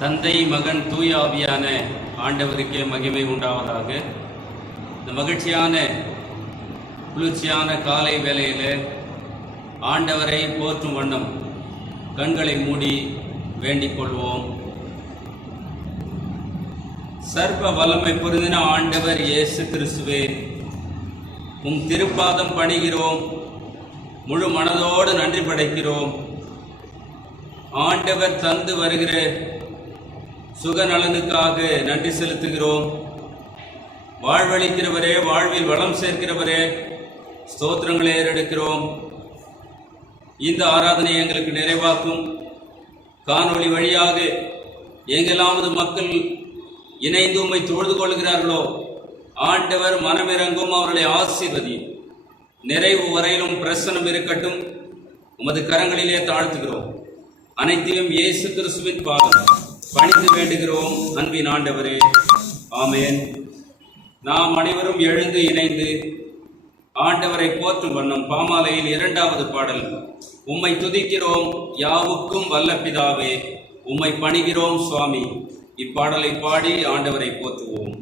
தந்தை மகன் தூய ஆவியான ஆண்டவருக்கே மகிமை உண்டாவதாக. இந்த மகிழ்ச்சியான குளிர்ச்சியான காலை வேளையில் ஆண்டவரை போற்றும் வண்ணம் கண்களை மூடி வேண்டிக் கொள்வோம். சர்வ வல்லமை பொருந்தின ஆண்டவர் இயேசு கிறிஸ்துவே, உம் திருப்பாதம் பணிகிறோம், முழு மனதோடு நன்றி படைக்கிறோம். ஆண்டவர் தந்து வருகிற சுகநலனுக்காக நன்றி செலுத்துகிறோம். வாழ்வளிக்கிறவரே, வாழ்வில் வளம் சேர்க்கிறவரே, ஸ்தோத்திரங்களை ஏறெடுக்கிறோம். இந்த ஆராதனை எங்களுக்கு நிறைவாக்கும். காணொளி வழியாக எங்கெல்லாவது மக்கள் இணைந்து உம்மை தொழுது கொள்கிறார்களோ ஆண்டவர் மனமிறங்கும், அவர்களை ஆசீர்வதியும். நிறைவு வரையிலும் பிரசனம் இருக்கட்டும். உமது கரங்களிலே தாழ்த்துகிறோம். அனைத்தையும் இயேசு கிறிஸ்துவின் பாதம் பணிந்து வேண்டுகிறோம். அன்பின் ஆண்டவரே, ஆமேன். நாம் அனைவரும் எழுந்து இணைந்து ஆண்டவரை போற்றும் வண்ணம் பாமாலையில் 2வது பாடல், உம்மை துதிக்கிறோம் யாவுக்கும் வல்ல பிதாவே, உம்மை பணிகிறோம் சுவாமி. இப்பாடலை பாடி ஆண்டவரை போற்றுவோம்.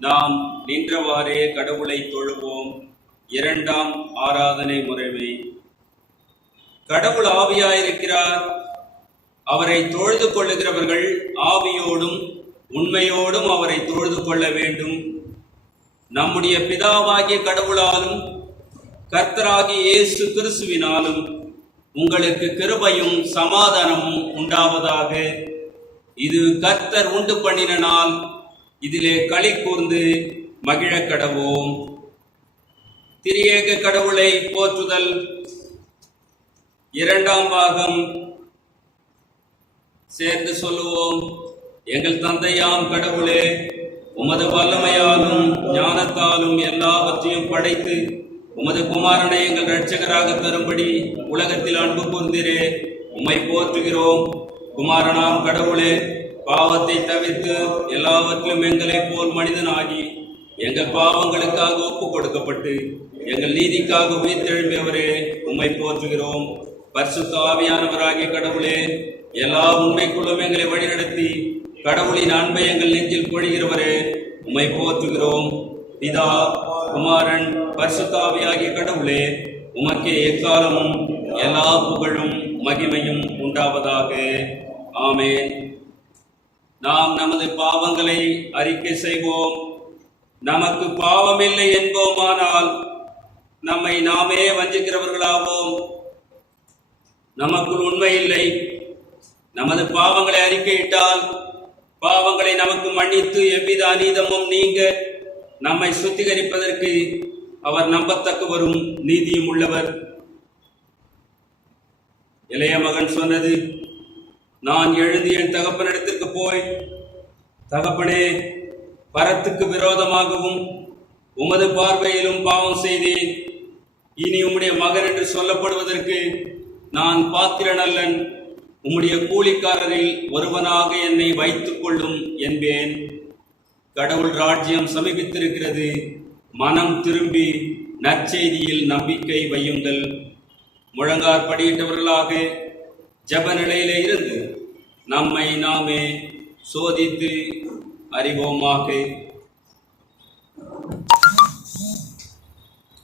நாம் நின்றவாறே கடவுளை தொழுவோம். 2ஆம் ஆராதனை முறைமை. கடவுள் ஆவியாயிருக்கிறார். அவரை தொழுது கொள்ளுகிறவர்கள் ஆவியோடும் உண்மையோடும் அவரை தொழுது கொள்ள வேண்டும். நம்முடைய பிதாவாகிய கடவுளாலும் கர்த்தராகிய இயேசு கிறிஸ்துவினாலும் உங்களுக்கு கிருபையும் சமாதானமும் உண்டாவதாக. இது கர்த்தர் உண்டு பண்ணின நாள், இதிலே களி கூர்ந்து மகிழ கடவோம். திரியேக கடவுளை போற்றுதல். 2ஆம் பாகம். சேர்ந்து சொல்லுவோம். எங்கள் தந்தையாம் கடவுளே, உமது வல்லமையாலும் ஞானத்தாலும் எல்லாவற்றையும் படைத்து உமது குமாரனை எங்கள் இரட்சகராக தரும்படி உலகத்தில் அன்பு கூர்ந்தீரே, உம்மை போற்றுகிறோம். குமாரனாம் கடவுளே, பாவத்தை தவிர்த்து எல்லாவற்றிலும் எங்களை போல் மனிதனாகி எங்கள் பாவங்களுக்காக ஒப்பு கொடுக்கப்பட்டு எங்கள் நீதிக்காக உயிர்த்தெழும்பியவரே, உம்மை போற்றுகிறோம். பரிசுத்த ஆவியானவராகிய கடவுளே, எல்லா உண்மைக்குள்ளும் எங்களை வழிநடத்தி கடவுளின் அன்பை எங்கள் நெஞ்சில் பொழிகிறவரே, உம்மை போற்றுகிறோம். பிதா, குமாரன், பரிசுத்தாவியாகிய கடவுளே, உமக்கே எக்காலமும் எல்லா புகழும் மகிமையும் உண்டாவதாக. ஆமென். நாம் நமது பாவங்களை அறிக்கை செய்வோம். நமக்கு பாவமில்லை என்போமானால் நம்மை நாமே வஞ்சிக்கிறவர்களாவோம். நமக்குள் உண்மை இல்லை. நமது பாவங்களை அறிக்கையிட்டால் பாவங்களை நமக்கு மன்னித்து எவ்வித அநீதமும் நீங்க நம்மை சுத்திகரிப்பதற்கு அவர் நம்பத்தக்கவரும் நீதியும் உள்ளவர். இளைய மகன் சொன்னது, நான் எழுந்து என் தகப்பனிடத்திற்கு போய், தகப்பனே, பரத்துக்கு விரோதமாகவும் உமது பார்வையிலும் பாவம் செய்தேன். இனி உம்முடைய மகன் என்று சொல்லப்படுவதற்கு நான் பாத்திரன் அல்லன். உம்முடைய கூலிக்காரரில் ஒருவனாக என்னை வைத்துக் கொள்ளும் என்பேன். கடவுள் ராஜ்யம் சமீபித்திருக்கிறது. மனம் திரும்பி நற்செய்தியில் நம்பிக்கை வையுங்கள். முழங்கார் படியிட்டவர்களாக ஜப நிலையிலே இருந்து நம்மை நாமே சோதித்து அறிவோமாக.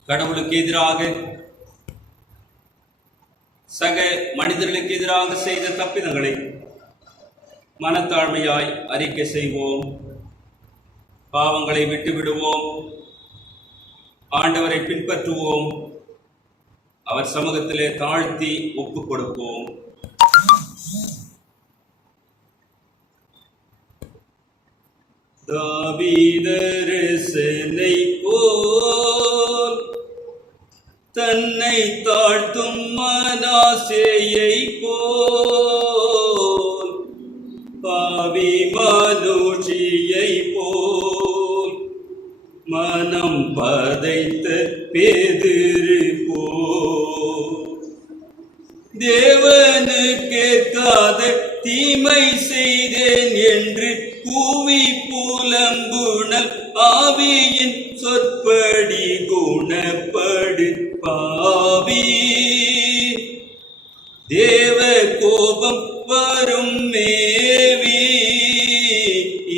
கடவுளுக்கு எதிராக, சக மனிதர்களுக்கு எதிராக செய்த தப்பிதங்களை மனத்தாழ்மையாய் அறிக்கை செய்வோம். பாவங்களை விட்டுவிடுவோம். ஆண்டவரை பின்பற்றுவோம். அவர் சமூகத்திலே தாழ்த்தி ஒப்புக் கொடுப்போம். தாவீதரசனை போல் தன்னை தாழ்த்தும் மனாசேயை போல், பாவி மனுஷியை போல், மனம் பதைத்த பேதுரு போல், தேவனு கேட்காத தீமை செய்தேன் என்று கூவி புலம்புணல் ஆவியின் சொற்படி குணப்படு பாவி. தேவ கோபம் வரும் மேவி,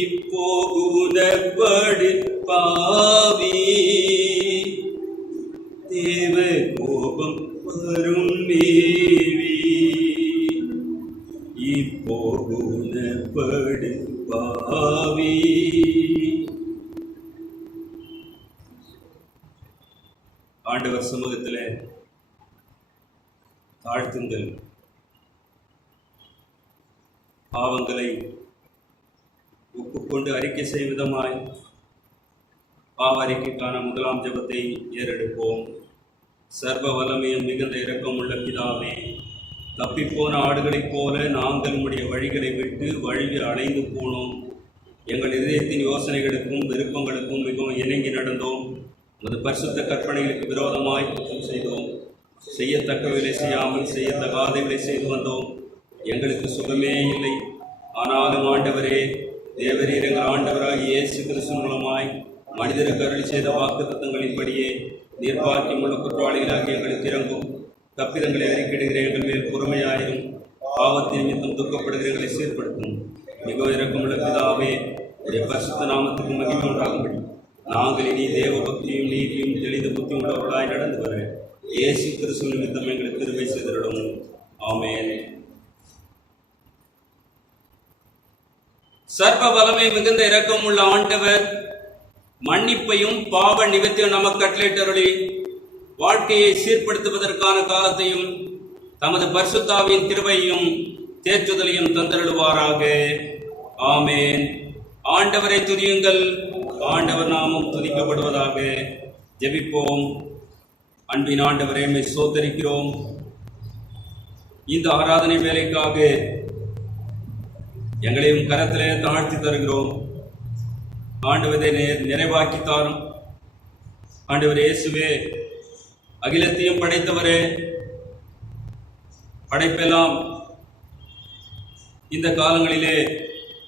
இப்போ குணப்படு பாவி. தேவ கோபம் வரும் மேவி, இப்போ குணப்படு பாவி. ஆண்டவர் சமூகத்திலே தாழ்த்துங்கள். பாவங்களை ஒப்புக்கொண்டு அறிக்கை செய்வதமாய் பாவ அறிக்கைக்கான முதலாம் ஜெபத்தை ஏறெடுப்போம். சர்வ வல்லமையும் மிகுந்த இரக்கமுள்ள பிதாவே, தப்பிப்போன ஆடுகளைப் போல நாங்கள் உம்முடைய வழிகளை விட்டு வழியில் அலைந்து போனோம். எங்கள் இதயத்தின் யோசனைகளுக்கும் விருப்பங்களுக்கும் மிகவும் இணங்கி நடந்தோம். உமது பரிசுத்த கற்பனைகளுக்கு விரோதமாய் குற்றம் செய்தோம். செய்யத்தக்கவில்லை செய்யாமல் செய்யத்தகாதவில்லை செய்து வந்தோம். எங்களுக்கு சுகமே இல்லை. ஆனாலும் ஆண்டவரே, தேவரீர் எங்கள் ஆண்டவராகிய இயேசு கிறிஸ்து மூலமாய் மனிதருக்கு அருளி செய்த வாக்கு தத்தங்களின்படியே நீர்ப்பாக்கியமுள்ள குற்றவாளிகளாகி எங்களுக்கு இறங்கும். தப்பிதங்களை அறிக்கையிடுகிற எங்கள் மேல் பொறுமையாயிரும். பாவத்தின் நிமித்தம் துக்கப்படுகிற எங்களை சீர்படுத்தும். மிகவும் இரக்கமுள்ள பிதாவே, உடைய பரிசுத்த நாமத்துக்கு மகிமை உண்டாகும்படி நாங்கள் இனி தேவ பக்தியும் நீதியும் தெளிந்த புத்தி உள்ளவர்களாய் நடந்து வர இயேசு கிறிஸ்து நிமித்தம் எங்களுக்கு கிருபை செய்திடும். ஆமென். சர்வ வல்லமை மிகுந்த இரக்கம் உள்ள ஆண்டவர் மன்னிப்பையும் பாவ நிவர்த்தியும் நமக்கு கட்டளையிட்டருளி வாழ்க்கையை சீர்படுத்துவதற்கான காலத்தையும் தமது பரிசுத்தாவின் கிருபையும் தேற்றுதலையும் தந்தருளுவாராக. ஆமென். ஆண்டவரை துதியுங்கள். ஆண்டவர் நாமம் துதிக்கப்படுவதாக. ஜெபிப்போம். அன்பின் ஆண்டவரே, உம்மை ஸ்தோத்திரிக்கிறோம். இந்த ஆராதனை வேலைக்காக எங்களையும் கரத்திலே தாழ்த்தி தருகிறோம். ஆண்டவரை நிறைவாக்கி தாரும். ஆண்டவர் இயேசுவே, அகிலத்தையும் படைத்தவரே, படைப்பெல்லாம் இந்த காலங்களிலே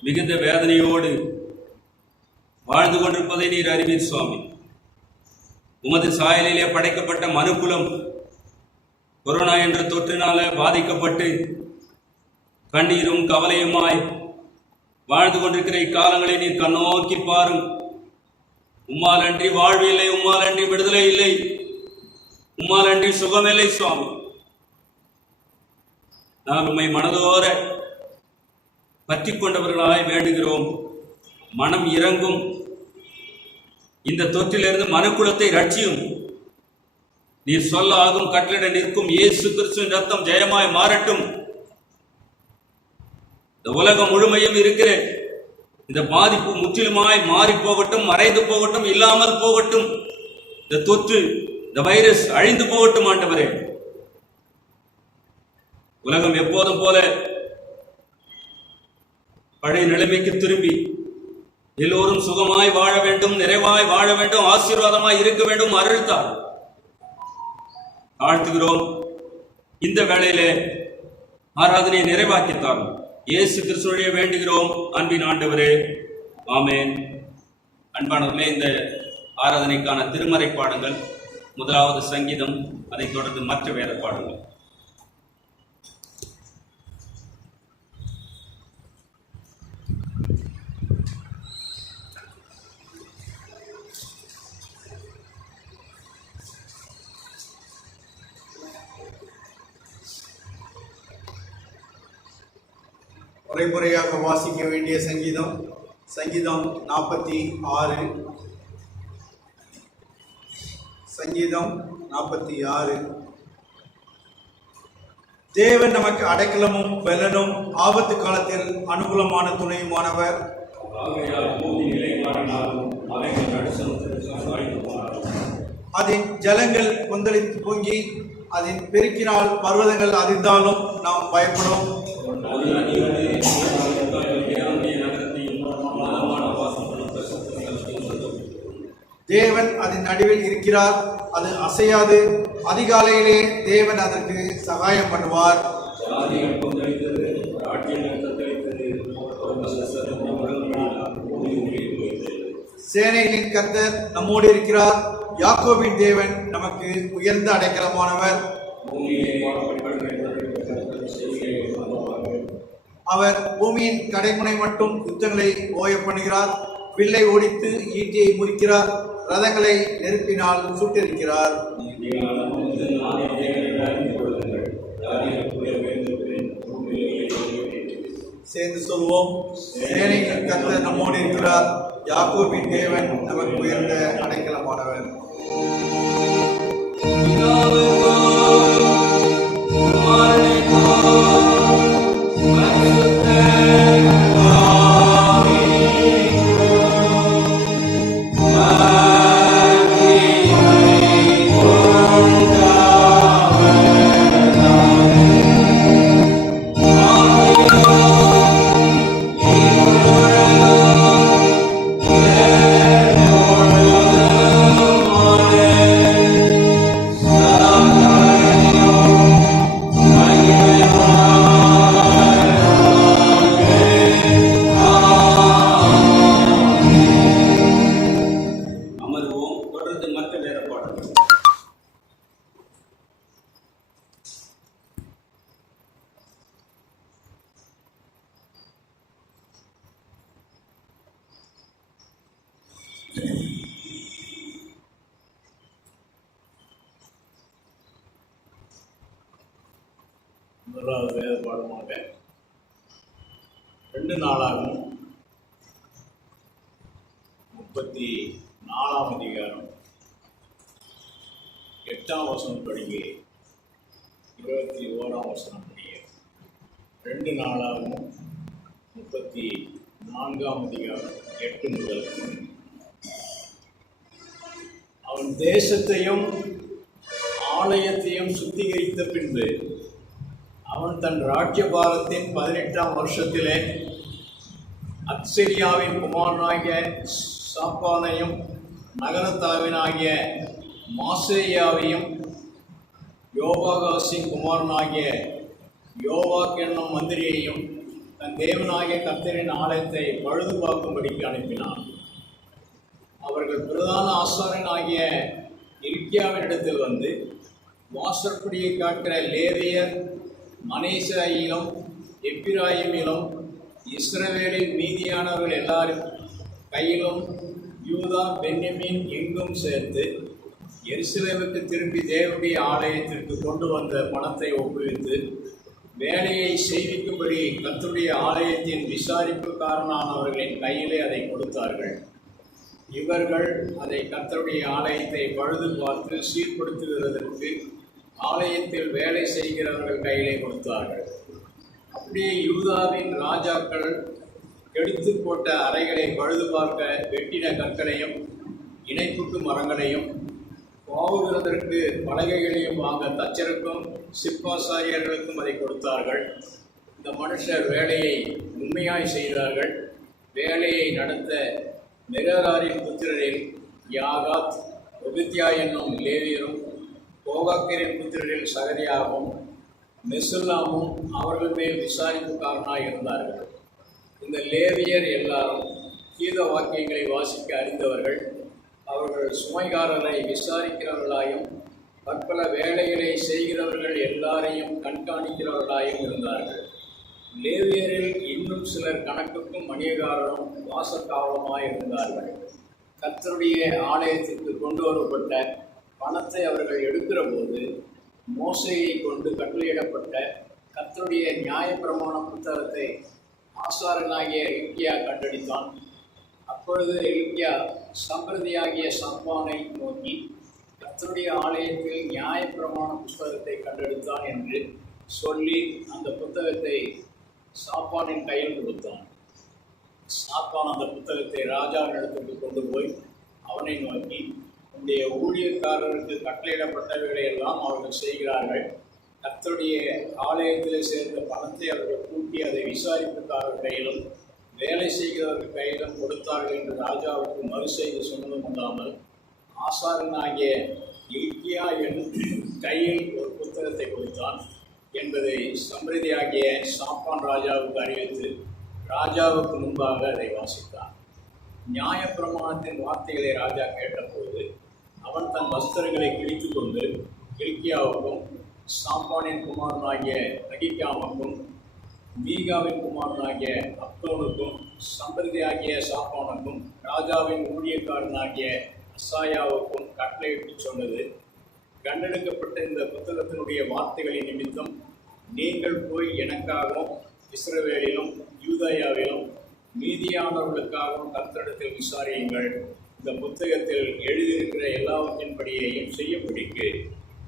மிகுந்த வேதனையோடு வாழ்ந்து கொண்டிருப்பதை நீர் அறிவீர் சுவாமி. உமது சாயலிலே படைக்கப்பட்ட மனுக்குலம் கொரோனா என்ற தொற்றினால பாதிக்கப்பட்டு கண்ணீரும் கவலையுமாய் வாழ்ந்து கொண்டிருக்கிற இக்காலங்களை நீர் கண்ணோக்கி பாரும். உம்மால் அன்றி வாழ்வு இல்லை, உம்மால் அன்றி விடுதலை இல்லை, உம்மால் அன்றி சுகமில்லை சுவாமி. நான் உம்மை மனதோர பற்றி கொண்டவர்களாய் வேண்டுகிறோம். மனம் இறங்கும். இந்த தொற்றிலிருந்து மனுக்குலத்தை ரட்சியும். நீர் சொல்ல ஆகும் கட்டளை நிற்கும். இயேசு கிறிஸ்துவின் ரத்தம் ஜெயமாய் மாறட்டும். இந்த உலகம் முழுமையும் இருக்கிற இந்த பாதிப்பு முற்றிலுமாய் மாறி போகட்டும், மறைந்து போகட்டும், இல்லாமல் போகட்டும். இந்த தொற்று, இந்த வைரஸ் அழிந்து போகட்டும் ஆண்டவரே. உலகம் எப்போதும் போல பழைய நிலைமைக்கு திரும்பி எல்லோரும் சுகமாய் வாழ வேண்டும், நிறைவாய் வாழ வேண்டும், ஆசீர்வாதமாய் இருக்க வேண்டும். அருள்தார் தாழ்த்துகிறோம். இந்த வேளையிலே ஆராதனையை நிறைவாக்கித்தாரும். இயேசு கிறிஸ்துவையே வேண்டுகிறோம் அன்பின் ஆண்டவரே, ஆமேன். அன்பானவர்களே, இந்த ஆராதனைக்கான திருமறை பாடங்கள் முதலாவது சங்கீதம், அதைத் தொடர்ந்து மற்ற வேத பாடங்கள். முறைமுறையாக வாசிக்க வேண்டிய சங்கீதம் 46. சங்கீதம் 46. தேவன் நமக்கு அடைக்கலமும் பலனும், ஆபத்து காலத்தில் அனுகூலமான துணையுமானவர். அதன் ஜலங்கள் கொந்தளித்து பொங்கி அதன் பெருக்கினால் பர்வதங்கள் அதிர்ந்தாலும் நாம் பயப்படும். தேவன் அதன் நடுவில் இருக்கிறார், அது அசையாது. அதிகாலையிலே தேவன் அதற்கு சகாயம் பண்ணுவார். சேனைகளின் கர்த்தர் நம்மோடு இருக்கிறார். யாக்கோபின் தேவன் நமக்கு உயர்ந்த அடைக்கலமானவர். அவர் பூமியின் கடைமுனை மட்டும் யுத்தங்களை ஓய பண்ணுகிறார். வில்லை ஓடித்து ஈட்டியை முறிக்கிறார். ரதங்களை நெருப்பினால் சுட்டிருக்கிறார். சேர்ந்து சொல்வோம். சேனைகளின் கர்த்தர் நம்மோடு இருக்கிறார். யாக்கோபின் தேவன் நமக்கு உயர்ந்த அடைக்கலமானவர். முதலாவது வேத பாடமாக 2 நாளாகும் 34ஆம் அதிகாரம் 8ஆம் வசனம் படிக்க 21ஆம் வசனம் படிக்க. 2 நாளாகும் 34ஆம் அதிகாரம் 8 முதல். அவன் தேசத்தையும் ஆலயத்தையும் சுத்திகரித்த பின்பு அவன் தன் ராஜ்யபாரத்தின் 18ஆம் வருஷத்திலே அத்சரியாவின் குமாரனாகிய சாப்பானையும் நகரத்தாவினாகிய மாசேயாவையும் யோவாகாசின் குமாரனாகிய யோவாக் என்னும் மந்திரியையும் தன் தேவனாகிய கர்த்தரின் ஆலயத்தை பழுது பார்க்கும்படிக்கு அனுப்பினான். அவர்கள் பிரதான ஆசாரியனாகிய இல்க்கியாவினிடத்தில் வந்து, வாசற்படியை காக்கிற லேவியர் மனேசையிலும் எப்பிராயிமிலும் இஸ்ரவேலின் மீதியானவர்கள் எல்லாரும் கையிலும் யூதா பென்யமீன் எங்கும் சேர்த்து எருசலேமுக்கு திரும்பி தேவனுடைய ஆலயத்திற்கு கொண்டு வந்த பணத்தை ஒப்புவித்து வேலையை செய்விக்கும்படி கர்த்தருடைய ஆலயத்தின் விசாரிப்புக்காரனானவர்களின் கையிலே அதை கொடுத்தார்கள். இவர்கள் அதை கர்த்தருடைய ஆலயத்தை பழுது பார்த்து சீர்படுத்துகிறதற்கு ஆலயத்தில் வேலை செய்கிறவர்கள் கையிலே கொடுத்தார்கள். அப்படியே யூதாவின் ராஜாக்கள் எடுத்து போட்ட அறைகளை பழுது பார்க்க வெட்டின கற்களையும் இணைப்புக்கு மரங்களையும் பாவுகிறதற்கு பலகைகளையும் வாங்க தச்சருக்கும் சிற்பாசாரியர்களுக்கும் அதை கொடுத்தார்கள். இந்த மனுஷர் வேலையை உண்மையாய் செய்தார்கள். வேலையை நடத்த மெராரின் புத்திரரில் யாகாத், ஒபித்யா என்னும் லேவியரும், கோகாக்கிரின் புத்திரரில் சகரியாவும் மெசுல்லாமும் அவர்கள் மேல் விசாரிப்புக்காரனாய் இருந்தார்கள். இந்த லேவியர் எல்லாரும் கீத வாக்கியங்களை வாசிக்க அறிந்தவர்கள். அவர்கள் சுமைகாரரை விசாரிக்கிறவர்களாயும் பற்பல வேலைகளை செய்கிறவர்கள் எல்லாரையும் கண்காணிக்கிறவர்களாயும் இருந்தார்கள். லேவியரில் இன்னும் சிலர் கணக்குக்கும் மணியகாரரும் வாசக்காவலமாய் இருந்தார்கள். கர்த்தருடைய ஆலயத்திற்கு கொண்டு வரப்பட்ட பணத்தை அவர்கள் எடுக்கிற போது மோசேயை கொண்டு கட்டளையிடப்பட்ட கர்த்தருடைய நியாயப்பிரமாண புத்தகத்தை ஆசாரனாகிய எலிக்கியா கண்டடித்தான். அப்பொழுது எலிக்கியா சம்பிரதியாகிய சப்பானை நோக்கி, கர்த்தருடைய ஆலயத்தில் நியாயப்பிரமாண புத்தகத்தை கண்டெடுத்தான் என்று சொல்லி அந்த புத்தகத்தை சாப்பானின் கையில் கொடுத்தான். சாப்பான் அந்த புத்தகத்தை ராஜாவினிடத்துக்கு கொண்டு போய் அவனை நோக்கி, உன்னுடைய ஊழியக்காரருக்கு கட்டளையிடப்பட்டவைகளை எல்லாம் அவர்கள் செய்கிறார்கள். கர்த்தருடைய ஆலயத்தில் சேர்ந்த பணத்தை அவர்கள் கூட்டி அதை விசாரிப்புக்காரர் கையிலும் வேலை செய்கிறவர்கள் கையிலும் கொடுத்தார்கள் என்று ராஜாவுக்கு மறு செய்தி சொன்னதும் அல்லாமல் ஆசாரனாகிய எலிக்கியா என்னும் கையில் ஒரு புத்தகத்தை கொடுத்தான் என்பதை சம்பிரதியாகிய சாப்பான் ராஜாவுக்கு அறிவித்து ராஜாவுக்கு முன்பாக அதை வாசித்தான். நியாயப்பிரமாணத்தின் வார்த்தைகளை ராஜா கேட்டபோது அவன் தன் வஸ்திரங்களை கிழித்து கொண்டு எலிக்கியாவுக்கும் சாப்பானின் குமாரனாகிய அகிக்காமுக்கும் மீகாவின் குமாரனாகிய அப்தோனுக்கும் சம்பிரதியாகிய சாப்பானுக்கும் ராஜாவின் ஊழியக்காரனாகிய அசாயாவுக்கும் கட்டளையிட்டு சொன்னது, கண்டெடுக்கப்பட்ட இந்த புத்தகத்தினுடைய வார்த்தைகளின் நிமித்தம் நீங்கள் போய் எனக்காகவும் இஸ்ரவேலிலும் யூதேயாவிலும் மீதியானவர்களுக்காகவும் கர்த்தரிடத்தில் விசாரியுங்கள். இந்த புத்தகத்தில் எழுதியிருக்கிற எல்லாவற்றின்படியையும் செய்யும்படிக்கு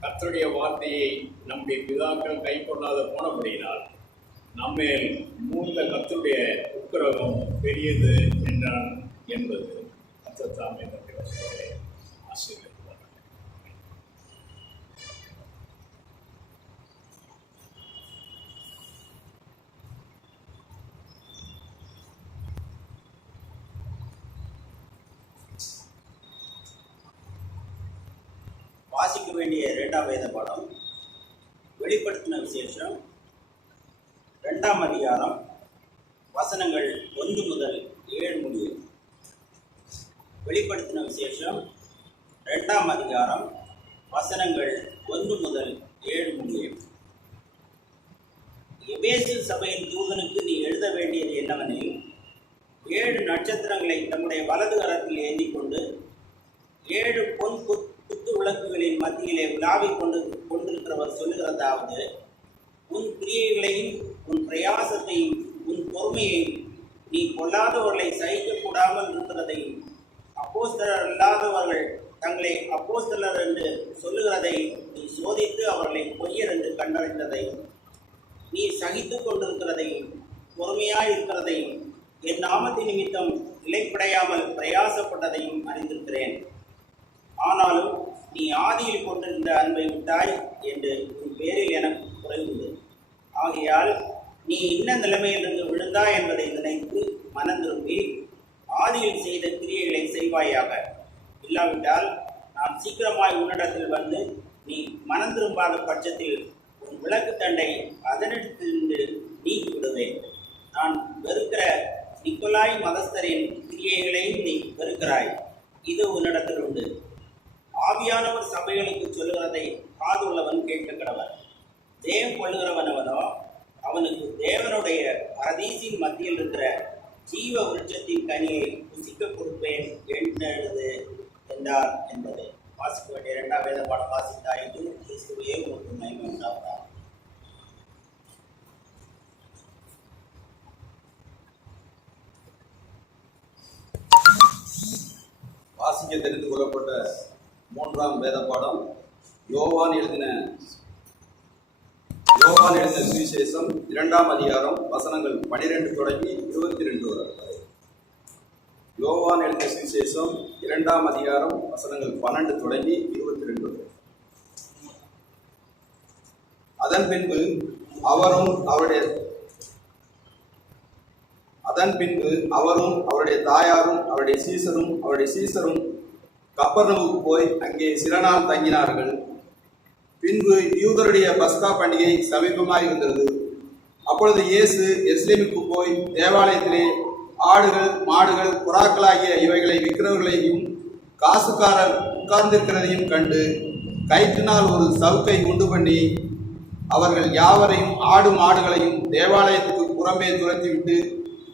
கர்த்தருடைய வார்த்தையை நம்முடைய பிதாக்கள் கை கொள்ளாத போனபடியினால் நம்மேல் மூத்த கர்த்தருடைய உக்கிரகம் பெரியது என்றான் என்பது கர்த்தர் ஆசீர்வதிப்பார். வாசிக்க வேண்டிய 2ஆம் வேத பாடம் வெளிப்படுத்தின விசேஷம் 2ஆம் அதிகாரம் வசனங்கள் 1 முதல் 7 முடியும். வெளிப்படுத்தின விசேஷம் 2ஆம் அதிகாரம் வசனங்கள் 1 முதல் 7 முடியும். எபேசு சபையின் தூதனுக்கு நீ எழுத வேண்டியது என்னவெனில், 7 நட்சத்திரங்களை தம்முடைய வலது கரத்தில் ஏந்தி கொண்டு 7 பொன் குத்து விளக்குகளின் மத்தியிலே விழாவிக் கொண்டிருக்கிறவர் சொல்லுகிறதாவது, உன் கிரியைகளையும் உன் பிரயாசத்தையும் உன் பொறுமையையும் நீ கொல்லாதவர்களை சகிக்கக்கூடாமல் இருக்கிறதையும் அப்போஸ்தலர் இல்லாதவர்கள் தங்களை அப்போஸ்தலர் என்று சொல்லுகிறதை நீ சோதித்து அவர்களை பொய்யர் என்று கண்டறிந்ததையும் நீ சகித்து கொண்டிருக்கிறதையும் பொறுமையாயிருக்கிறதையும் என் நாமத்தின் நிமித்தம் இலைப்படையாமல் பிரயாசப்பட்டதையும் அறிந்திருக்கிறேன். ஆனாலும் நீ ஆதியில் கொண்டிருந்த அன்பை விட்டாய் என்று உன் பேரில் எனக்கு குறைவுண்டு. ஆகையால் நீ இன்ன நிலைமையிலிருந்து விழுந்தாய் என்பதை நினைத்து மனம் திரும்பி ஆதியில் செய்த கிரியைகளை செய்வாயாக. இல்லாவிட்டால் நான் சீக்கிரமாய் உன்னிடத்தில் வந்து நீ மனம் திரும்பாத பட்சத்தில் உன் விளக்கு தண்டை அதனிடத்திலிருந்து நீக்கி விடுவேன். நான் வெறுக்கிற நிக்கோலாய் மதஸ்தரின் கிரியைகளையும் நீ வெறுக்கிறாய். இது உன்னிடத்தில் உண்டு. ஆவியானவர் சபைகளுக்கு சொல்லுகிறதை காதுள்ளவன் கேட்க கடவர். ஜெயம் கொள்ளுகிறவனவனோ அவனுக்கு தேவனுடைய பரதீசின் மத்தியில் இருக்கிற ஜீவ விருட்சத்தின் கனியை புசிக்க கொடுப்பேன் என்னது என்றார் என்பது. வாசிக்க வேண்டிய 2ஆம் வேத பாடம் வாசித்தாயிற்று. கிறிஸ்துவே உங்களுக்கு மகிமை உண்டாவதாக. வாசிக்க தெரிந்து கொள்ளப்பட்ட 3ஆம் வேத பாடம் யோவான் எழுதின சுவிசேஷம் 2ஆம் அதிகாரம் வசனங்கள் 12 தொடங்கி 22 வரை. யோவான் எழுதின சுவிசேஷம் 2ஆம் அதிகாரம் வசனங்கள் 12 தொடங்கி 22 வரை. அதன் பின்பு அவரும் அவருடைய தாயாரும் அவருடைய சீசரும் கப்பர்நகூமுக்கு போய் அங்கே சில நாள் தங்கினார்கள். பின்பு யூதருடைய பஸ்கா பண்டிகை சமீபமாய் இருந்தது. அப்பொழுது இயேசு எருசலேமுக்கு போய் தேவாலயத்திலே ஆடுகள், மாடுகள், புறாக்களாகிய இவைகளை விற்கிறவர்களையும் காசுக்காரர் உட்கார்ந்திருக்கிறதையும் கண்டு கயிற்றினால் ஒரு சவுக்கை உண்டு பண்ணி அவர்கள் யாவரையும் ஆடு மாடுகளையும் தேவாலயத்துக்கு புறம்பே துரத்திவிட்டு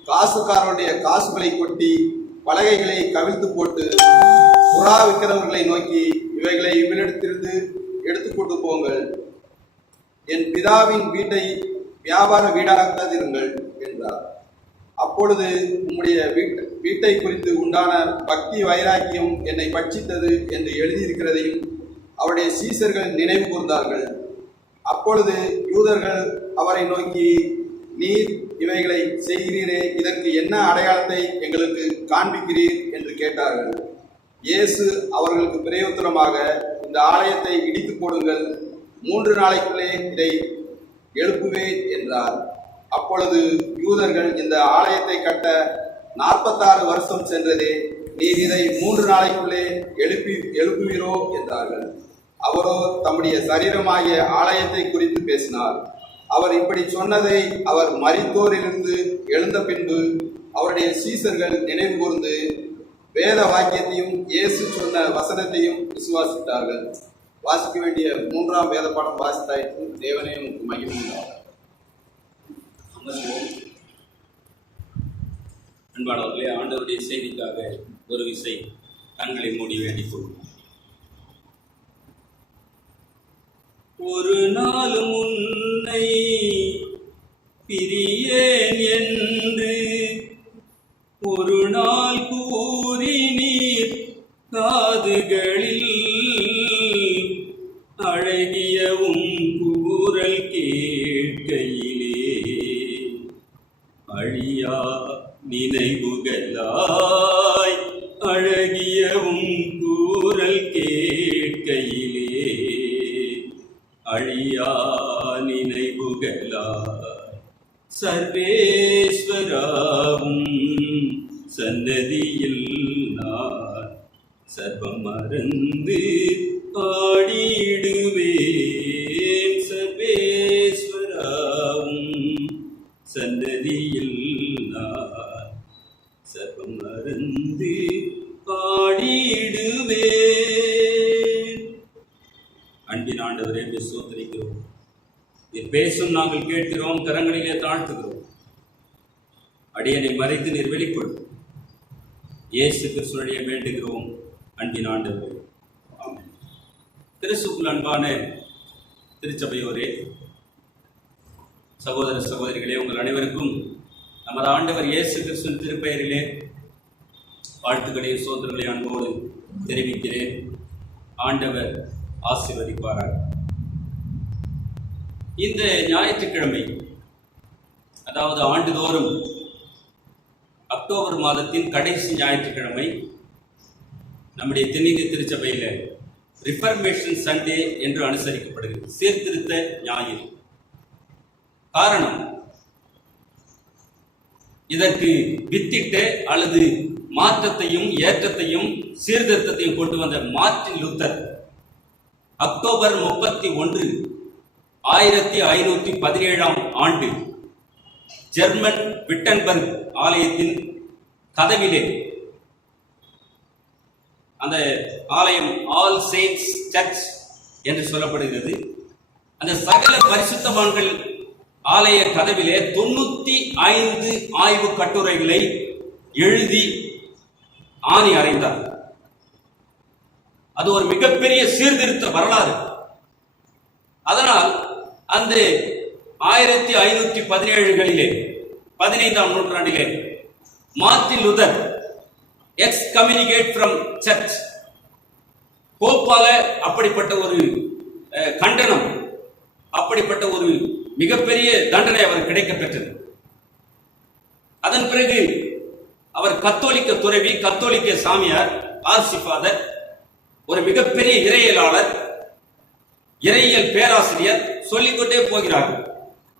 காசுக்காரருடைய காசுகளை கொட்டி பலகைகளை கவிழ்த்து போட்டு புறா விற்கிறவர்களை நோக்கி, இவைகளை இவரிடத்திலிருந்து எடுத்துக்கொண்டு போங்கள், என் பிதாவின் வீட்டை வியாபார வீடாக்காதிருங்கள் என்றார். அப்பொழுது உம்முடைய வீட்டை குறித்து உண்டான பக்தி வைராக்கியம் என்னை பட்சித்தது என்று எழுதியிருக்கிறதையும் அவருடைய சீசர்கள் நினைவு கூர்ந்தார்கள். அப்பொழுது யூதர்கள் அவரை நோக்கி, நீர் இவைகளை செய்கிறீரே, இதற்கு என்ன அடையாளத்தை எங்களுக்கு காண்பிக்கிறீர் என்று கேட்டார்கள். இயேசு அவர்களுக்கு பிரயோத்தரமாக, இந்த ஆலயத்தை இடித்து போடுங்கள், 3 நாளைக்குள்ளே இதை எழுப்புவேன் என்றார். அப்பொழுது யூதர்கள், இந்த ஆலயத்தை கட்ட 46 வருஷம் சென்றதே, நீர் இதை 3 நாளைக்குள்ளே எழுப்புவீரோ என்றார்கள். அவரோ தம்முடைய சரீரமாகிய ஆலயத்தை குறித்து பேசினார். அவர் இப்படி சொன்னதை அவர் மரித்தோரிலிருந்து எழுந்த பின்பு அவருடைய சீசர்கள் நினைவு கூர்ந்து வேத வாக்கியத்தையும் இயேசு சொன்ன வசனத்தையும் விசுவாசித்தார்கள். வாசிக்க வேண்டிய 3ஆம் வேத பாடம் வாசித்தாயிற்று. தேவனே உங்களுக்கு மகிமை உண்டாவதாக. அன்பானவர்களே, ஆண்டவருடைய செய்திக்காக ஒரு விசை கண்களை மூடி வேண்டிக் கொள்வோம். ஒரு நாளும் உன்னை பிரியேன் என்று ஒரு நாள் கூறி நீர் காதுகளில் அழகியவும் கூறல் கேட்கையிலே அழியா நினைவுகளாய் அழகியவும் கூறல் கேட்கையிலே அழியா நினைவுகளாய் சர்வேஸ்வராவும் சன்னதியில் நான் சர்வம் மறந்து ஆடிடுவேன். சர்வேஸ்வராவும் சன்னதியில் நான் சர்வம் மறந்து ஆடிடுவேன். அன்பின் ஆண்டவரே, சோதரிக்கிறோம். நீர் பேசும் நாங்கள் கேட்கிறோம், கரங்களிலே தாழ்த்துகிறோம். அடியனை மறைத்து நீர் வெளிப்படும். இயேசு கிறிஸ்துவிலே வேண்டுகிறோம் அன்பின் ஆண்டவரே, ஆமென். கிறிஸ்துவுக்குள் அன்பான திருச்சபையோரே, சகோதர சகோதரிகளே, உங்கள் அனைவருக்கும் நமது ஆண்டவர் இயேசு கிறிஸ்துவின் திருப்பெயரிலே வாழ்த்துக்களையும் சோதரங்களையும் அன்போடு தெரிவிக்கிறேன். ஆண்டவர் ஆசீர்வதிப்பாராக. இந்த ஞாயிற்றுக்கிழமை, அதாவது ஆண்டுதோறும் அக்டோபர் மாதத்தின் கடைசி ஞாயிற்றுக்கிழமை நம்முடைய தென்னிந்திய திருச்சபையில் ரிஃபர்மேஷன் சண்டே என்று அனுசரிக்கப்படுகிறது, சீர்திருத்த ஞாயிறு. காரணம், இதற்கு வித்திட்ட அல்லது மாற்றத்தையும் ஏற்றத்தையும் சீர்திருத்தத்தையும் கொண்டு வந்த மார்ட்டின் லூத்தர் அக்டோபர் 31, 1517 ஆண்டு ஜெர்மன் விட்டன்பர்க் ஆலயத்தின் கதவிலே, அந்த ஆலயம் ஆல் செயின்ட்ஸ் சர்ச் என்று சொல்லப்படுகிறது, அந்த சகல பரிசுத்தவான்கள் ஆலய கதவிலே 95 ஆய்வு கட்டுரைகளை எழுதி ஆணி அறைந்தார். அது ஒரு மிகப்பெரிய சீர்திருத்த வரலாறு. அதனால் அந்த 1517களிலே 15ஆம் நூற்றாண்டிலே Martin Luther excommunicate from search, போப்பால அப்படிப்பட்ட ஒரு கண்டனம், அப்படிப்பட்ட ஒரு மிகப்பெரிய தண்டனை அவர் கிடைக்க பெற்றது. அதன் பிறகு அவர் கத்தோலிக்க துறவி, கத்தோலிக்க சாமியார், ஆர்சிஃபாதர், ஒரு மிகப்பெரிய இறையியலாளர், இறையியல் பேராசிரியர், சொல்லிக்கொண்டே போகிறார்கள்.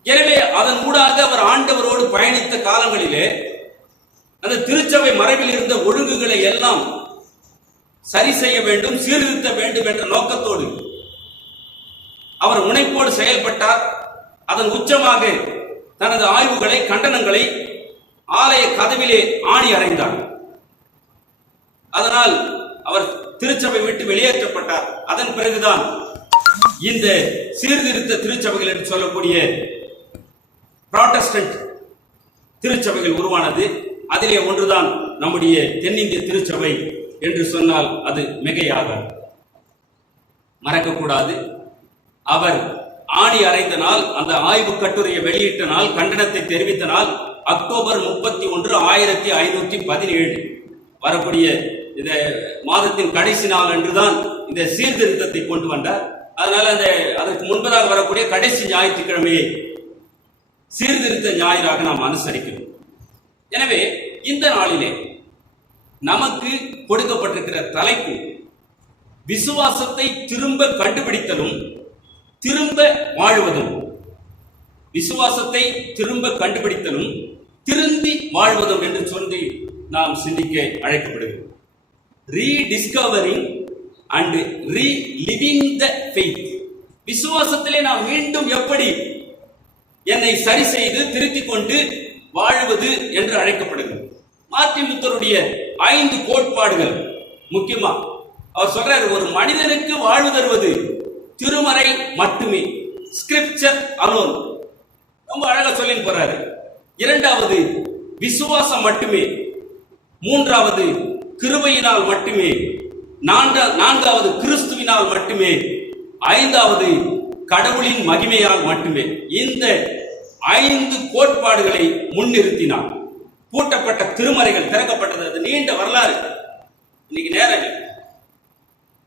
எனவே அதன் ஊடாக அவர் ஆண்டவரோடு பயணித்த காலங்களிலே அந்த திருச்சபை மரபில் இருந்த ஒழுங்குகளை எல்லாம் சரி செய்ய வேண்டும், சீர்திருத்த வேண்டும் என்ற நோக்கத்தோடு அவர் முனைப்போடு செயல்பட்டார். அதன் உச்சமாக தனது ஆய்வுகளை, கண்டனங்களை ஆலய கதவிலே ஆணி அறைந்தார். அதனால் அவர் திருச்சபை விட்டு வெளியேற்றப்பட்டார். அதன் பிறகுதான் இந்த சீர்திருத்த திருச்சபைகள் என்று சொல்லக்கூடிய புராட்டஸ்டன்ட் திருச்சபைகள் உருவானது. அதிலே ஒன்றுதான் நம்முடைய தென்னிந்திய திருச்சபை என்று சொன்னால் அது மிகையாக மறக்கக்கூடாது. அவர் ஆணி அறைந்த நாள், அந்த ஆய்வு கட்டுரையை வெளியிட்ட நாள், கண்டனத்தை தெரிவித்த நாள் அக்டோபர் 31, 1517 வரக்கூடிய இந்த மாதத்தின் கடைசி நாள் என்றுதான் இந்த சீர்திருத்தத்தை கொண்டு வந்தார். அதனால அதற்கு முன்பதாக வரக்கூடிய கடைசி ஞாயிற்றுக்கிழமையை சீர்திருத்த ஞாயிறாக நாம் அனுசரிக்கிறோம். எனவே இந்த நாளிலே நமக்கு கொடுக்கப்பட்டிருக்கிற தலைப்பு விசுவாசத்தை திரும்ப கண்டுபிடித்தலும் திரும்ப வாழ்வதும். விசுவாசத்தை திரும்ப கண்டுபிடித்தலும் திருந்தி வாழ்வதும் என்று சொல்லி நாம் சிந்திக்க அழைக்கப்படுகிறோம். Rediscovering and reliving the faith. விசுவாசத்திலே நாம் மீண்டும் எப்படி என்னை சரி செய்து திருத்திக் கொண்டு வாழ்வது என்று அழைக்கப்படுகிறது. மார்ட்டின் லூத்தருடைய 5 கோட்பாடுகள் முக்கியமா அவர் சொல்றாரு, ஒரு மனிதனுக்கு வாழ்வு தருவது திருமறை மட்டுமே, ஸ்கிரிப்சர் அலோன். ரொம்ப அழகா சொல்லி போறாரு. இரண்டாவது விசுவாசம் மட்டுமே, மூன்றாவது கிருபையினால் மட்டுமே, நான்காவது கிறிஸ்துவினால் மட்டுமே, ஐந்தாவது கடவுளின் மகிமையால் மட்டுமே. இந்த 5 கோட்பாடுகளை முன்னிறுத்தினார். பூட்டப்பட்ட திருமறைகள் திறக்கப்பட்டது. அது நீண்ட வரலாறு. இன்னைக்கு நேரம்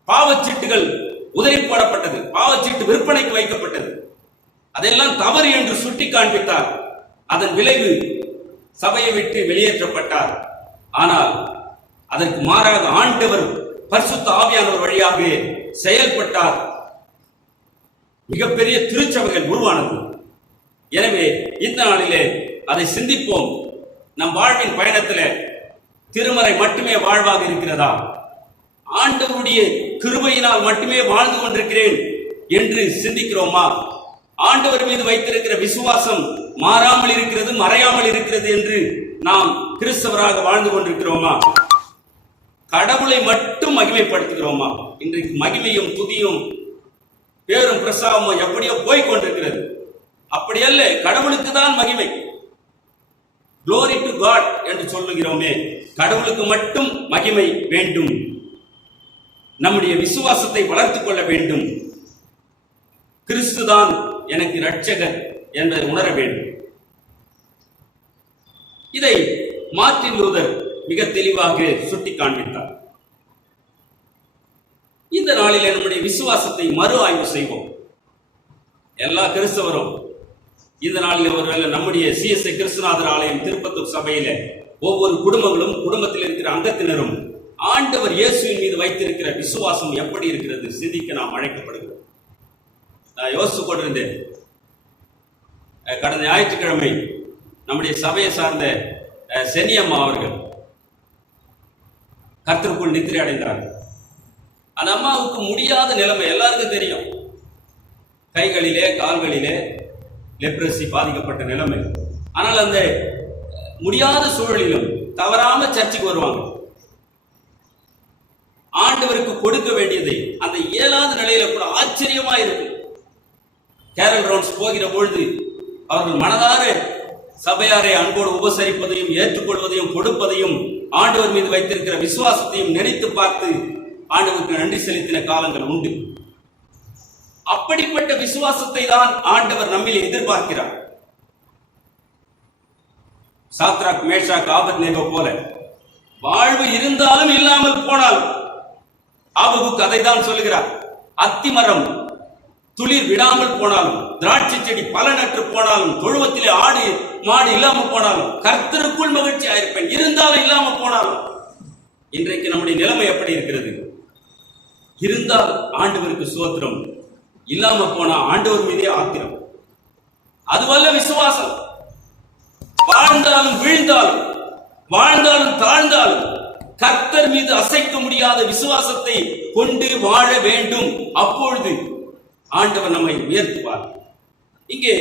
பாவச்சீட்டுகள் உதறி போடப்பட்டது, பாவச்சீட்டு விற்பனைக்கு வைக்கப்பட்டது. அதெல்லாம் தவறு என்று சுட்டி காண்பித்தார். அதன் விளைவு சபையை விட்டு வெளியேற்றப்பட்டார். ஆனால் அதற்கு மாறாக ஆண்டவர் பரிசுத்த ஆவியானவர் வழியாக செயல்பட்டார். மிகப்பெரிய திருச்சபைகள் உருவானது. எனவே இந்த நாளிலே அதை சிந்திப்போம். நம் வாழ்வின் பயணத்தில் திருமறை மட்டுமே வாழ்வாக இருக்கிறதா? ஆண்டவருடைய கிருபையினால் மட்டுமே வாழ்ந்து கொண்டிருக்கிறேன் என்று சிந்திக்கிறோமா? ஆண்டவர் மீது வைத்திருக்கிற விசுவாசம் மாறாமல் இருக்கிறது, மறையாமல் இருக்கிறது என்று நாம் கிறிஸ்தவராக வாழ்ந்து கொண்டிருக்கிறோமா? கடவுளை மட்டும் மகிமைப்படுத்துகிறோமா? இன்றைக்கு மகிமையும் துதியும் பேரும் பிரசாதமும் எப்படியோ போய்கொண்டிருக்கிறது. அப்படி அல்ல, கடவுளுக்கு தான் மகிமை. Glory to God என்று சொல்லுகிறோமே, கடவுளுக்கு மட்டும் மகிமை வேண்டும். நம்முடைய விசுவாசத்தை வளர்த்துக் கொள்ள வேண்டும். கிறிஸ்துதான் எனக்கு இரட்சகர் என்பதை உணர வேண்டும். இதை மார்ட்டின் லூதர் மிக தெளிவாக சுட்டி காண்பித்தார். இந்த நாளில் நம்முடைய விசுவாசத்தை மறு ஆய்வு செய்வோம். எல்லா கிறிஸ்தவரும் இந்த நாளில் ஒருவேளை நம்முடைய சிஎஸ்ஐ கிறிஸ்துநாதர் ஆலயம் திருப்பத்தூர் சபையில ஒவ்வொரு குடும்பங்களும், குடும்பத்தில் இருக்கிற அங்கத்தினரும் ஆண்டவர் இயேசுவின் மீது வைத்திருக்கிற விசுவாசம் எப்படி இருக்கிறது சிந்திக்க நாம் அழைக்கப்படுகிறோம். நான் யோசித்து கொண்டிருந்தேன். கடந்த ஞாயிற்றுக்கிழமை நம்முடைய சபையை சார்ந்த சென்னியம்மா அவர்கள் கர்த்தருக்குள் நித்திரை அடைந்தார்கள். அந்த அம்மாவுக்கு முடியாத நிலைமை எல்லாருக்கும் தெரியும். கைகளிலே கால்களிலே லெப்ரசி பாதிக்கப்பட்ட நிலைமை. ஆனால் அந்த முடியாத சூழலிலும் தவறாம சர்ச்சுக்கு வருவாங்க. ஆண்டவருக்கு கொடுக்க வேண்டியதை அந்த இயலாத நிலையில கூட ஆச்சரியமா இருக்கு. கேரல் ரவுண்ட்ஸ் போகிற பொழுது அவர்கள் மனதார சபையாரை அன்போடு உபசரிப்பதையும் ஏற்றுக்கொள்வதையும் கொடுப்பதையும் ஆண்டவர் மீது வைத்திருக்கிற விசுவாசத்தையும் நினைத்து பார்த்து ஆண்டவருக்கு நன்றி செலுத்தின காலங்கள் உண்டு. அப்படிப்பட்ட விசுவாசத்தை தான் ஆண்டவர் நம்மில் எதிர்பார்க்கிறார். சாத்ராக், மேஷாக், ஆபத்நேகோ போல வாழ்வு இருந்தாலும் இல்லாமல் போனாலும் ஆபகுக்கு அதை தான் சொல்லுகிறார். அத்திமரம் துளிர் விடாமல் போனாலும், திராட்சை செடி பலனற்று போனாலும், தொழுவத்திலே ஆடு மாடு இல்லாமல் போனாலும் கர்த்தருக்குள் மகிழ்ச்சியா இருப்பேன், இருந்தாலும் இல்லாமல் போனாலும். இன்றைக்கு நம்முடைய நிலைமை எப்படி இருக்கிறது? இருந்தால் ஆண்டவருக்கு ஸ்தோத்திரம், இல்லாம போனா ஆண்டவர் மீதே ஆத்திரம். அதுவல்ல விசுவாசம். வாழ்ந்தாலும் வீழ்ந்தாலும், வாழ்ந்தாலும் தாழ்ந்தாலும் கர்த்தர் மீது அசைக்க முடியாத விசுவாசத்தை கொண்டு வாழ வேண்டும். அப்பொழுது ஆண்டவர் நம்மை உயர்த்துவார். இங்கே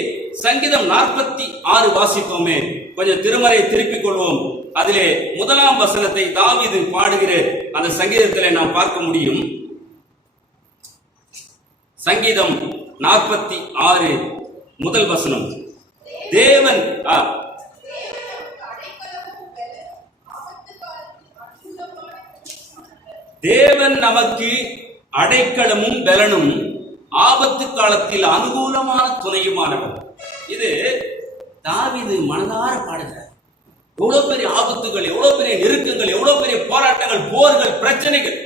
சங்கீதம் 46 வாசிப்போமே. கொஞ்சம் திருமறை திருப்பிக் கொள்வோம். அதிலே 1ஆம் வசனத்தை தாவீது பாடுகிற அந்த சங்கீதத்திலே நாம் பார்க்க முடியும். சங்கீதம் 46 முதல் வசனம். தேவன் தேவன் நமக்கு அடைக்கலமும் பலனும் ஆபத்து காலத்தில் அனுகூலமான துணையுமானவர். இது தாவீது மனதார பாடுகிறார். எவ்வளவு பெரிய ஆபத்துகள், எவ்வளவு பெரிய நெருக்கங்கள், எவ்வளவு பெரிய போராட்டங்கள், போர்கள், பிரச்சனைகள்.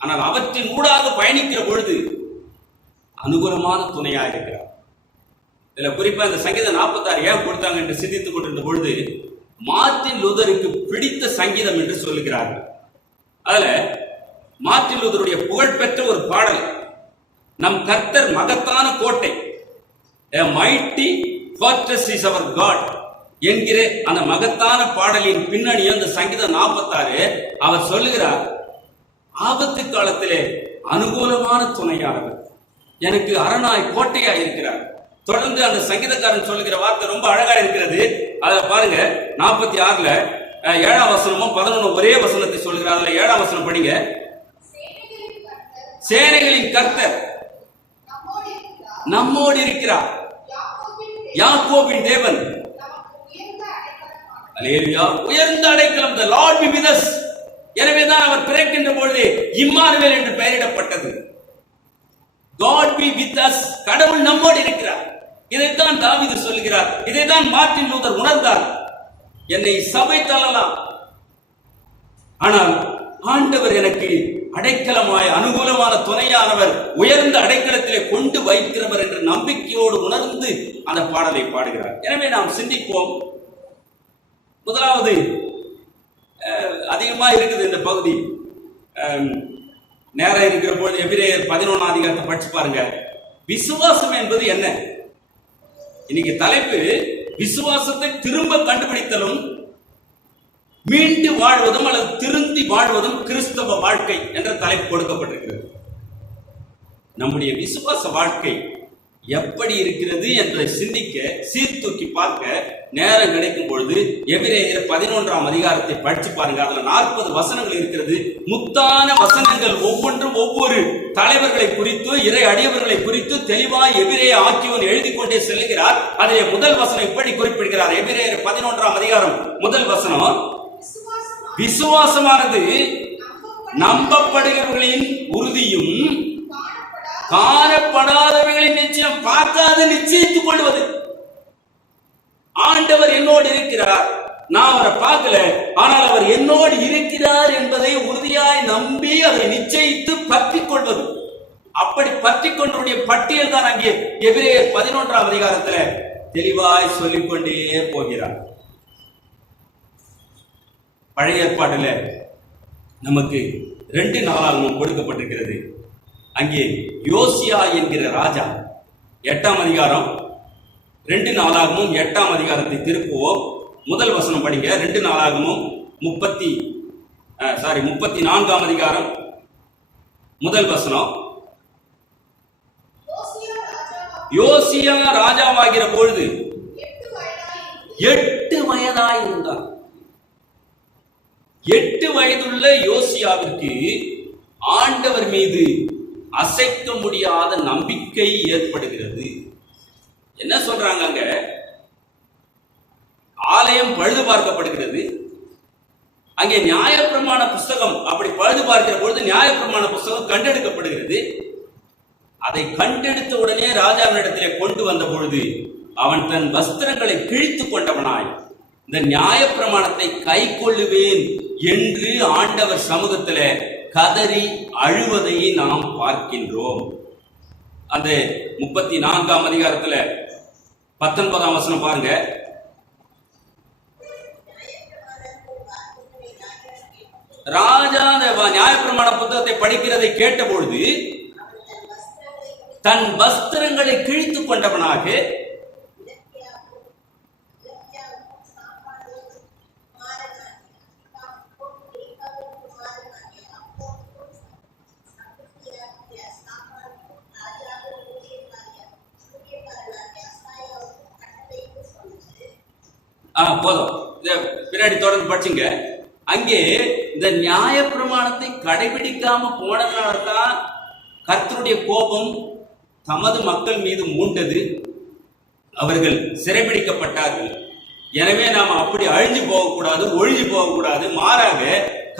ஆனால் அவற்றின் ஊடாக பயணிக்கிற பொழுது அனுகூலமான துணையா இருக்கிறார். இதுல குறிப்பா இந்த சங்கீதம் 46 ஏன் கொடுத்தாங்க என்று சிந்தித்துக் கொண்டிருந்த பொழுது மார்ட்டின் லூதருக்கு பிடித்த சங்கீதம் என்று சொல்லுகிறார்கள். அதுல மார்ட்டின் லூதருடைய புகழ்பெற்ற ஒரு பாடல், நம் கர்த்தர் மகத்தான கோட்டை, a mighty fortress is our God என்கிற அந்த மகத்தான பாடலின் பின்னணி அந்த சங்கீதம் 46 அவர் சொல்லுகிறார், ஆபத்து காலத்திலே அனுகூலமான துணையானவர், எனக்கு அரணாய் கோட்டையாய் இருக்கிறார். தொடர்ந்து அந்த சங்கீதக்காரன் சொல்லுகிற வார்த்தை ரொம்ப அழகா இருக்கிறது. அதுல பாருங்க 46ல 7ஆம் வசனமும் 11 ஒரே வசனத்தை சொல்லுகிறார். அதுல 7ஆம் வசனம் படிங்க. சேனைகளின் கர்த்தர் நம்மோடு இருக்கிறார், யாக்கோபின் தேவன் அல்லேலூயா உயர்ந்த அடைக்கலம், the Lord be with us. எனவேதான் அவர் பிறக்கின்ற பொழுது இம்மானுவேல் என்று பெயரிடப்பட்டது. God be with us, கடவுள் நம்மோடு இருக்கிறார். இதைத்தான் தாவீது சொல்கிறார், இதைத்தான் மார்ட்டின் லூதர் உணர்ந்தார். என்னை சபை தள்ளலாம், ஆனால் ஆண்டவர் எனக்கு அடைக்கலமாய் அனுகூலமான துணையானவர், உயர்ந்த அடைக்கலத்திலே கொண்டு வைக்கிறவர் என்ற நம்பிக்கையோடு உணர்ந்து அந்த பாடலை பாடுகிறார். எனவே நாம் சிந்திப்போம். முதலாவது அதிகமா இருக்குது இந்த பகுதி, நேரம் இருக்கிற பொழுது எபிரேயர் 11ஆம் அதிகாரத்தை படிச்சு பாருங்க. விசுவாசம் என்பது என்ன? இன்னைக்கு தலைப்பு விசுவாசத்தை திரும்ப கண்டுபிடித்தலும் மீண்டு வாழ்வதும் அல்லது திருந்தி வாழ்வதும் கிறிஸ்தவ வாழ்க்கை என்ற தலைப்பு கொடுக்கப்பட்டிருக்கிறது. நம்முடைய விசுவாச வாழ்க்கை எப்படி இருக்கிறது என்று சிந்திக்க, சீர்தூக்கி பார்க்க நேரம் கிடைக்கும் பொழுது எபிரேயர் 11ஆம் அதிகாரத்தை படிச்சு பாருங்க. அதுல 40 வசனங்கள் இருக்கிறது. முத்தான வசனங்கள் ஒவ்வொன்றும் ஒவ்வொரு தலைவர்களை குறித்து, இறை அடியவர்களை குறித்து தெளிவாய் எபிரேய ஆக்கியோன் எழுதி கொண்டே செல்கிறார். அதிலே முதல் வசனம் இப்படி குறிப்பிடுகிறார். எபிரேயர் 11ஆம் அதிகாரம் முதல் வசனம், விசுவாசமானது நம்பப்படுகிறவர்களின் உறுதியும் காணப்படாதவைகளின் நிச்சயம். பார்க்காத நிச்சயித்துக் கொள்வது. ஆண்டவர் என்னோடு இருக்கிறார், நான் அவரை பார்க்கல, ஆனால் அவர் என்னோடு இருக்கிறார் என்பதை உறுதியாய் நம்பி அதை நிச்சயித்து பற்றிக் கொள்வது. அப்படி பற்றிக் கொண்டவருடைய பட்டியல் தான் அங்கே எபிரேயர் 11ஆம் அதிகாரத்தில் தெளிவாய் சொல்லிக்கொண்டே போகிறார். பழைய ஏற்பாட்டில் நமக்கு 2 நாளாகவும் கொடுக்கப்பட்டிருக்கிறது. அங்கே யோசியா என்கிற ராஜா 8ஆம் அதிகாரம் 2 நாளாகவும் 8ஆம் அதிகாரத்தை திருப்புவோம். முதல் வசனம் படிங்க. 2 நாளாகவும் 34ஆம் அதிகாரம் முதல் வசனம். யோசியா ராஜாவாகிற பொழுது 8 வயதாயிருந்தார். 8 வயதுள்ள யோசியாவிற்கு ஆண்டவர் மீது அசைக்க முடியாத நம்பிக்கை ஏற்படுகிறது. என்ன சொல்றாங்க? அங்க ஆலயம் பழுது பார்க்கப்படுகிறது. அங்கே நியாயப்பிரமாண புஸ்தகம் அப்படி பழுது பார்க்கிற பொழுது நியாயப்பிரமாண புஸ்தகம் கண்டெடுக்கப்படுகிறது. அதை கண்டெடுத்த உடனே ராஜாவினிடத்திலே கொண்டு வந்த பொழுது அவன் தன் வஸ்திரங்களை கிழித்து கொண்டவனாய் இந்த நியாயப்பிரமாணத்தை கை கொள்ளுவேன் என்று ஆண்டவர் சமூகத்தில் கதறி அழுவதை நாம் பார்க்கின்றோம். அந்த 34ஆம் அதிகாரத்தில் 19ஆம் வசனம் பாருங்க. ராஜா அந்த நியாயப்பிரமாண புத்தகத்தை படிக்கிறதை கேட்ட பொழுது தன் வஸ்திரங்களை கிழித்து கொண்டவனாக போதும், பின்னாடி தொடர்ந்து படிச்சுங்க. அங்கே இந்த நியாயப்பிரமாணத்தை கடைபிடிக்காம போனதுனால்தான் கர்த்தருடைய கோபம் தமது மக்கள் மீது மூண்டது. அவர்கள் சிறைபிடிக்கப்பட்டார்கள். எனவே நாம் அப்படி அழிஞ்சு போகக்கூடாது, ஒழிஞ்சு போகக்கூடாது. மாறாக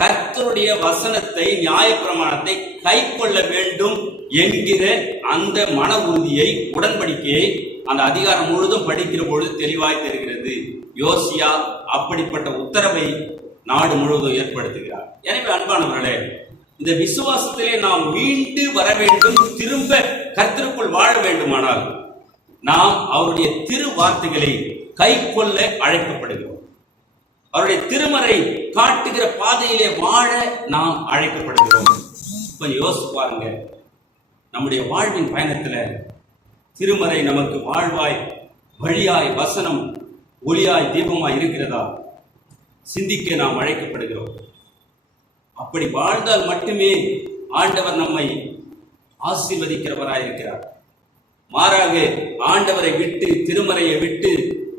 கர்த்தருடைய வசனத்தை, நியாயப்பிரமாணத்தை கை கொள்ள வேண்டும் என்கிற அந்த மன உறுதியை, உடன்படிக்கையை அந்த அதிகாரம் முழுதும் படிக்கிற பொழுது தெளிவாய் தெரிகிறது. யோசியா அப்படிப்பட்ட உத்தரவை நாடு முழுவதும் ஏற்படுத்துகிறார். எனவே அன்பானவர்களே, இந்த விசுவாசத்திலே நாம் மீண்டு வர வேண்டும், திரும்ப கர்த்தருக்குள் வாழ வேண்டுமானால் நாம் அவருடைய திரு வார்த்தைகளை கை கொள்ள அழைக்கப்படுகிறோம். அவருடைய திருமறை காட்டுகிற பாதையிலே வாழ நாம் அழைக்கப்படுகிறோம். கொஞ்சம் யோசிச்சு பாருங்க, நம்முடைய வாழ்வின் பயணத்துல திருமறை நமக்கு வாழ்வாய், வழியாய், வசனம் ஒளியாய், தீபமாய் இருக்கிறதா? சிந்திக்க நாம் அழைக்கப்படுகிறோம். அப்படி வாழ்ந்தால் மட்டுமே ஆண்டவர் நம்மை ஆசீர்வதிக்கிறவராயிருக்கிறார். மாறாக ஆண்டவரை விட்டு, திருமறையை விட்டு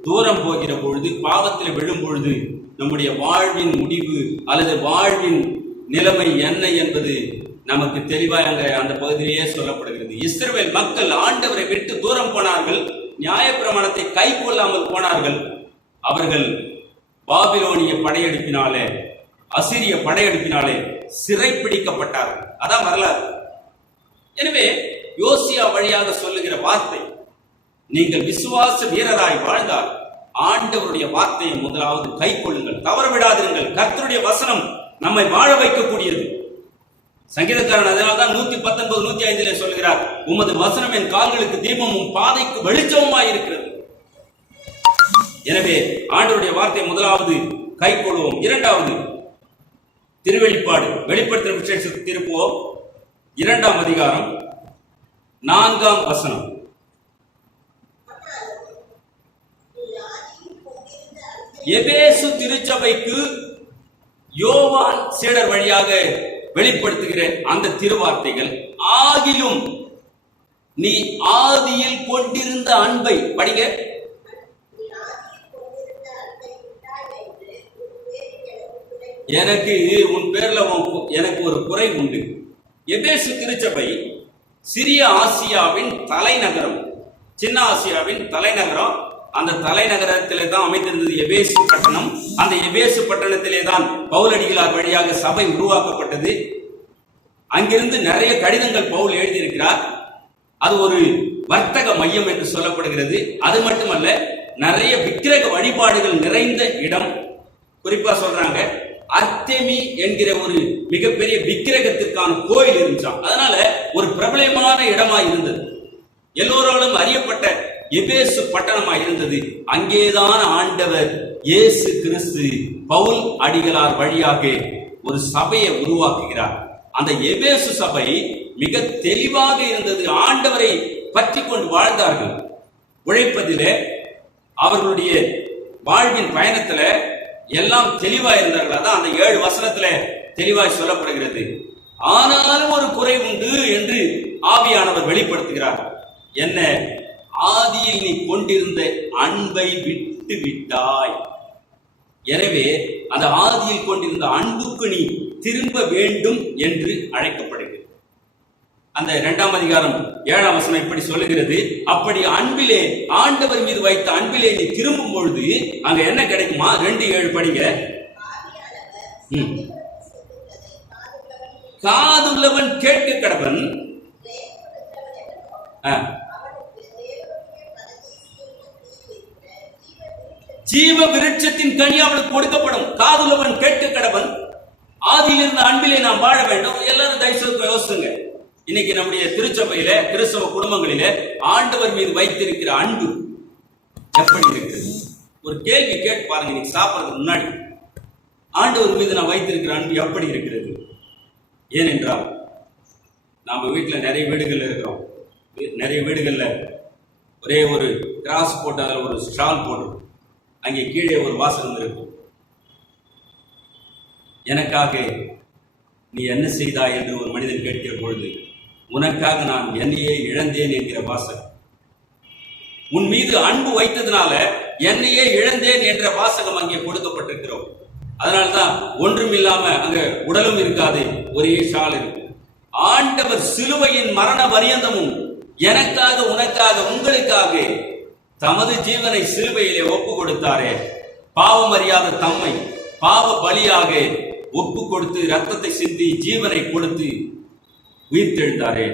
தூரம் போகிற பொழுது, பாவத்தில் விழும் பொழுது நம்முடைய வாழ்வின் முடிவு அல்லது வாழ்வின் நிலைமை என்ன என்பது நமக்கு தெளிவாக அந்த பகுதியிலேயே சொல்லப்படுகிறது. இஸ்ரவேல் மக்கள் ஆண்டவரை விட்டு தூரம் போனார்கள், நியாயப்பிரமாணத்தை கை கொள்ளாமல் போனார்கள். அவர்கள் பாபிலோனிய படையெடுப்பினாலே, அசிரிய படையெடுப்பினாலே சிறைப்பிடிக்கப்பட்டார்கள். அதான் வரலாறு. எனவே யோசியா வழியாக சொல்லுகிற வார்த்தை, நீங்கள் விசுவாச வீரராய் வாழ்ந்தால் ஆண்டவருடைய வார்த்தையை முதலாவது கை கொள்ளுங்கள், தவற விடாதிருங்கள். கர்த்தருடைய வசனம் நம்மை வாழ வைக்கக்கூடியது. சங்கீதக்காரன் அதனால்தான் 119, 105 சொல்கிறார், உமது வசனம் என் கால்களுக்கு தீபமும் பாதைக்கு வெளிச்சமுமாய் இருக்கிறது. எனவே ஆண்டவருடைய வார்த்தை முதலாவது கை கொள்வோம். இரண்டாவது, திருவெளிப்பாடு, வெளிப்படுத்தின விசேஷத்துக்கு திருப்புவோம். 2ஆம் அதிகாரம் 4ஆம் வசனம். எபேசு திருச்சபைக்கு யோவான் சீடர் வழியாக வெளிப்படுத்துகிற அந்த திருவார்த்தைகள், ஆகிலும் நீ ஆதியில் கொண்டிருந்த அன்பை படிங்க. எனக்கு உன் பேர்ல எனக்கு ஒரு குறை உண்டு. எபேசு திருச்சபை சிறிய ஆசியாவின் தலைநகரம், சின்ன ஆசியாவின் தலைநகரம். அந்த தலைநகரத்திலே தான் அமைந்திருந்தது எபேசு பட்டணம். அந்த எபேசு பட்டணத்திலே தான் பவுலடிகளார் வழியாக சபை உருவாக்கப்பட்டது. அங்கிருந்து நிறைய கடிதங்கள் பவுல் எழுதியிருக்கிறார். அது ஒரு வர்த்தக மையம் என்று சொல்லப்படுகிறது. அது மட்டுமல்ல, நிறைய விக்கிரக வழிபாடுகள் நிறைந்த இடம். குறிப்பா சொல்றாங்க, அர்த்தெமி என்கிற ஒரு மிகப்பெரிய விக்கிரகத்திற்கான கோயில் இருந்துச்சாம். அதனால ஒரு பிரபலமான இடமா இருந்தது, எல்லோராலும் அறியப்பட்ட எபேசு பட்டணமாய் இருந்தது. அங்கேதான் ஆண்டவர் இயேசு கிறிஸ்து பவுல் அடிகளார் வழியாக ஒரு சபையை உருவாக்குகிறார். அந்த எபேசு சபை மிக தெளிவாக இருந்தது. ஆண்டவரை பற்றி கொண்டு வாழ்ந்தார்கள். உழைப்பதிலே, அவர்களுடைய வாழ்வின் பயணத்துல எல்லாம் தெளிவாய் இருந்தார்கள். அதான் அந்த 7 வசனத்துல தெளிவாய் சொல்லப்படுகிறது. ஆனாலும் ஒரு குறை உண்டு என்று ஆவியானவர் வெளிப்படுத்துகிறார். என்ன? ஆதியில் நீ கொண்டிருந்த அன்பை விட்டு விட்டாய். எனவே அந்த ஆதியில் கொண்டிருந்த அன்புக்கு நீ திரும்ப வேண்டும் என்று அழைக்கப்படுகிறது. அந்த 2ஆம் அதிகாரம் 7ஆம் வசனம் இப்படி சொல்லுகிறது, அப்படி அன்பிலே ஆண்டவர் மீது வைத்த அன்பிலே நீ திரும்பும் பொழுது அங்க என்ன கிடைக்குமா? 2:7 படிங்க. காதுள்ளவன் கேட்க கடவன். ஜீவ விருட்சத்தின் கனி அவனுக்கு கொடுக்கப்படும். காதுள்ளவன் கேட்க கடவன். ஆதியில் இருந்த அன்பிலே நாம் வாழ வேண்டும். எல்லாரும் தயவுசெய்து யோசிச்சுங்க. இன்னைக்கு நம்முடைய திருச்சபையில, கிறிஸ்தவ குடும்பங்களிலே ஆண்டவர் மீது வைத்திருக்கிற அன்பு எப்படி இருக்கிறது? ஒரு கேள்வி கேட்டு பாருங்க. இன்னைக்கு சாப்பிட்றதுக்கு முன்னாடி ஆண்டவர் மீது நான் வைத்திருக்கிற அன்பு எப்படி இருக்கிறது? ஏனென்றால் நம்ம வீட்டில் நிறைய வீடுகள் இருக்கிறோம். நிறைய வீடுகள்ல ஒரே ஒரு கிராஸ் போட்டு அதில் ஒரு ஸ்டால் போட்டு அங்கே கீழே ஒரு வாசகம் இருக்கும். எனக்காக நீ என்ன செய்தாய் என்று ஒரு மனிதன் கேட்கிற பொழுது, உனக்காக நான் என்னையே இழந்தேன் என்கிற வாசகம். உன் மீது அன்பு வைத்ததுனால என்னையே இழந்தேன் என்ற வாசகம் அங்கே கொடுக்கப்பட்டிருக்கிறோம். அதனால்தான் ஒன்றும் இல்லாம அங்க உடலும் இருக்காது, ஒரே ஷால் இருக்கு. ஆண்டவர் சிலுவையின் மரண பரியந்தமும் எனக்காக, உனக்காக, உங்களுக்காக தமது ஜீவனை சிலுவையிலே ஒப்பு கொடுத்தாரே. பாவம் அறியாத தம்மை பாவ பலியாக ஒப்பு கொடுத்து ரத்தத்தை சிந்தி ஜீவனை கொடுத்து உயிர்த்தெழுந்தாரே.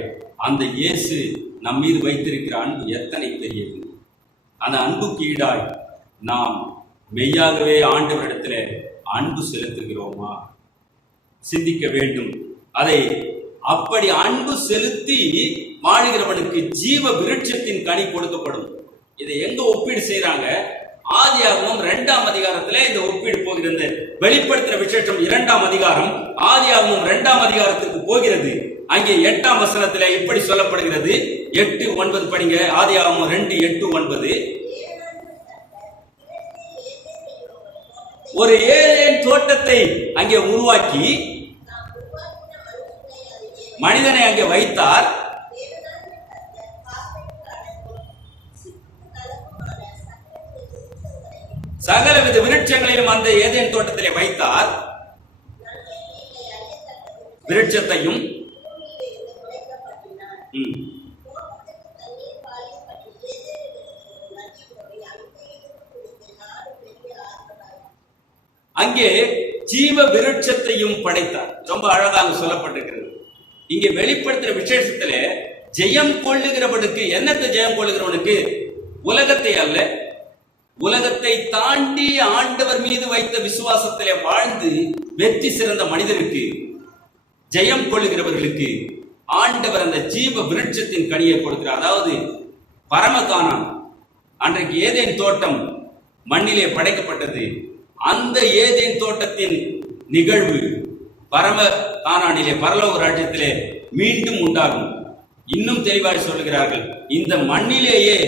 அந்த இயேசு நம் மீது வைத்திருக்கிற அன்பு எத்தனை பெரியது! அந்த அன்புக்கு ஈடாய் நாம் மெய்யாகவே ஆண்டவரிடத்தில் அன்பு செலுத்துகிறோமா? சிந்திக்க வேண்டும். அதை அப்படி அன்பு செலுத்தி வாழுகிறவனுக்கு ஜீவ விருட்சத்தின் கனி கொடுக்கப்படும். இதை எங்க ஒப்பீடு செய்யறாங்க? ஆதியாகமம் 2ஆம் அதிகாரத்துல இந்த ஒப்பீடு போகிறது. வெளிப்படுத்துற விசேஷம் 2ஆம் அதிகாரம் ஆதியாகமம் 2ஆம் அதிகாரத்துக்கு போகிறது. அங்கே 8ஆம் வசனத்துல இப்படி சொல்லப்படுகிறது. 8:9 படிங்க. ஆதியாகமம் 2:8-9. ஒரு ஏதேன் தோட்டத்தை அங்கே உருவாக்கி மனிதனை அங்கே வைத்தார். சகலவித விருட்சங்களையும் அந்த ஏதேன் தோட்டத்திலே வைத்தார். விருட்சத்தையும் அங்கே ஜீவ விருட்சத்தையும் படைத்தார். ரொம்ப அழகாக சொல்லப்பட்டிருக்கிறது. இங்கே வெளிப்படுத்துற விசேஷத்திலே ஜெயம் கொள்ளுகிறவனுக்கு, என்னத்தை ஜெயம் கொள்ளுகிறவனுக்கு? உலகத்தை அல்ல, உலகத்தை தாண்டி ஆண்டவர் மீது வைத்த விசுவாசத்திலே வாழ்ந்து வெற்றி சிறந்த மனிதனுக்கு, ஜெயம் கொள்ளுகிறவர்களுக்கு ஆண்டவர் அந்த ஜீவ விருட்சத்தின் கனியை கொடுக்கிறார். அதாவது பரமகானான். அன்றைக்கு ஏதேன் தோட்டம் மண்ணிலே படைக்கப்பட்டது. அந்த ஏதேன் தோட்டத்தின் நிகழ்வு பரம கானானிலே, பரலோக ராஜ்யத்திலே மீண்டும் உண்டாகும். இன்னும் தெளிவாக சொல்லுகிறார்கள், இந்த மண்ணிலேயே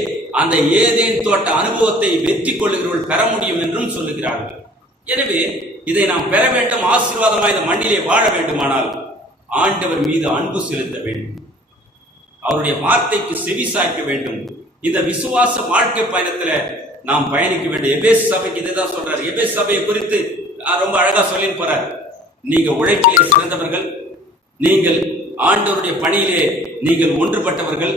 அந்த ஏதேன் தோட்ட அனுபவத்தை வெற்றி கொள்ளுகிறவர்கள் பெற முடியும் என்றும் சொல்லுகிறார்கள். எனவே இதை நாம் பெற வேண்டும். ஆசீர்வாதமாக இந்த மண்ணிலே வாழ வேண்டுமானால் ஆண்டவர் மீது அன்பு செலுத்த வேண்டும். அவருடைய வார்த்தைக்கு செவி சாய்க்க வேண்டும். இந்த விசுவாச வாழ்க்கை பயணத்துல நாம் பயணிக்க வேண்டும். எபேசு சபைக்கு இதுதான் சொல்றாரு. எபேசு சபையை குறித்து ரொம்ப அழகா சொல்லி போறார். நீங்க உழைப்பிலே சிறந்தவர்கள், நீங்கள் ஆண்டவருடைய பணியிலே நீங்கள் ஒன்றுபட்டவர்கள்,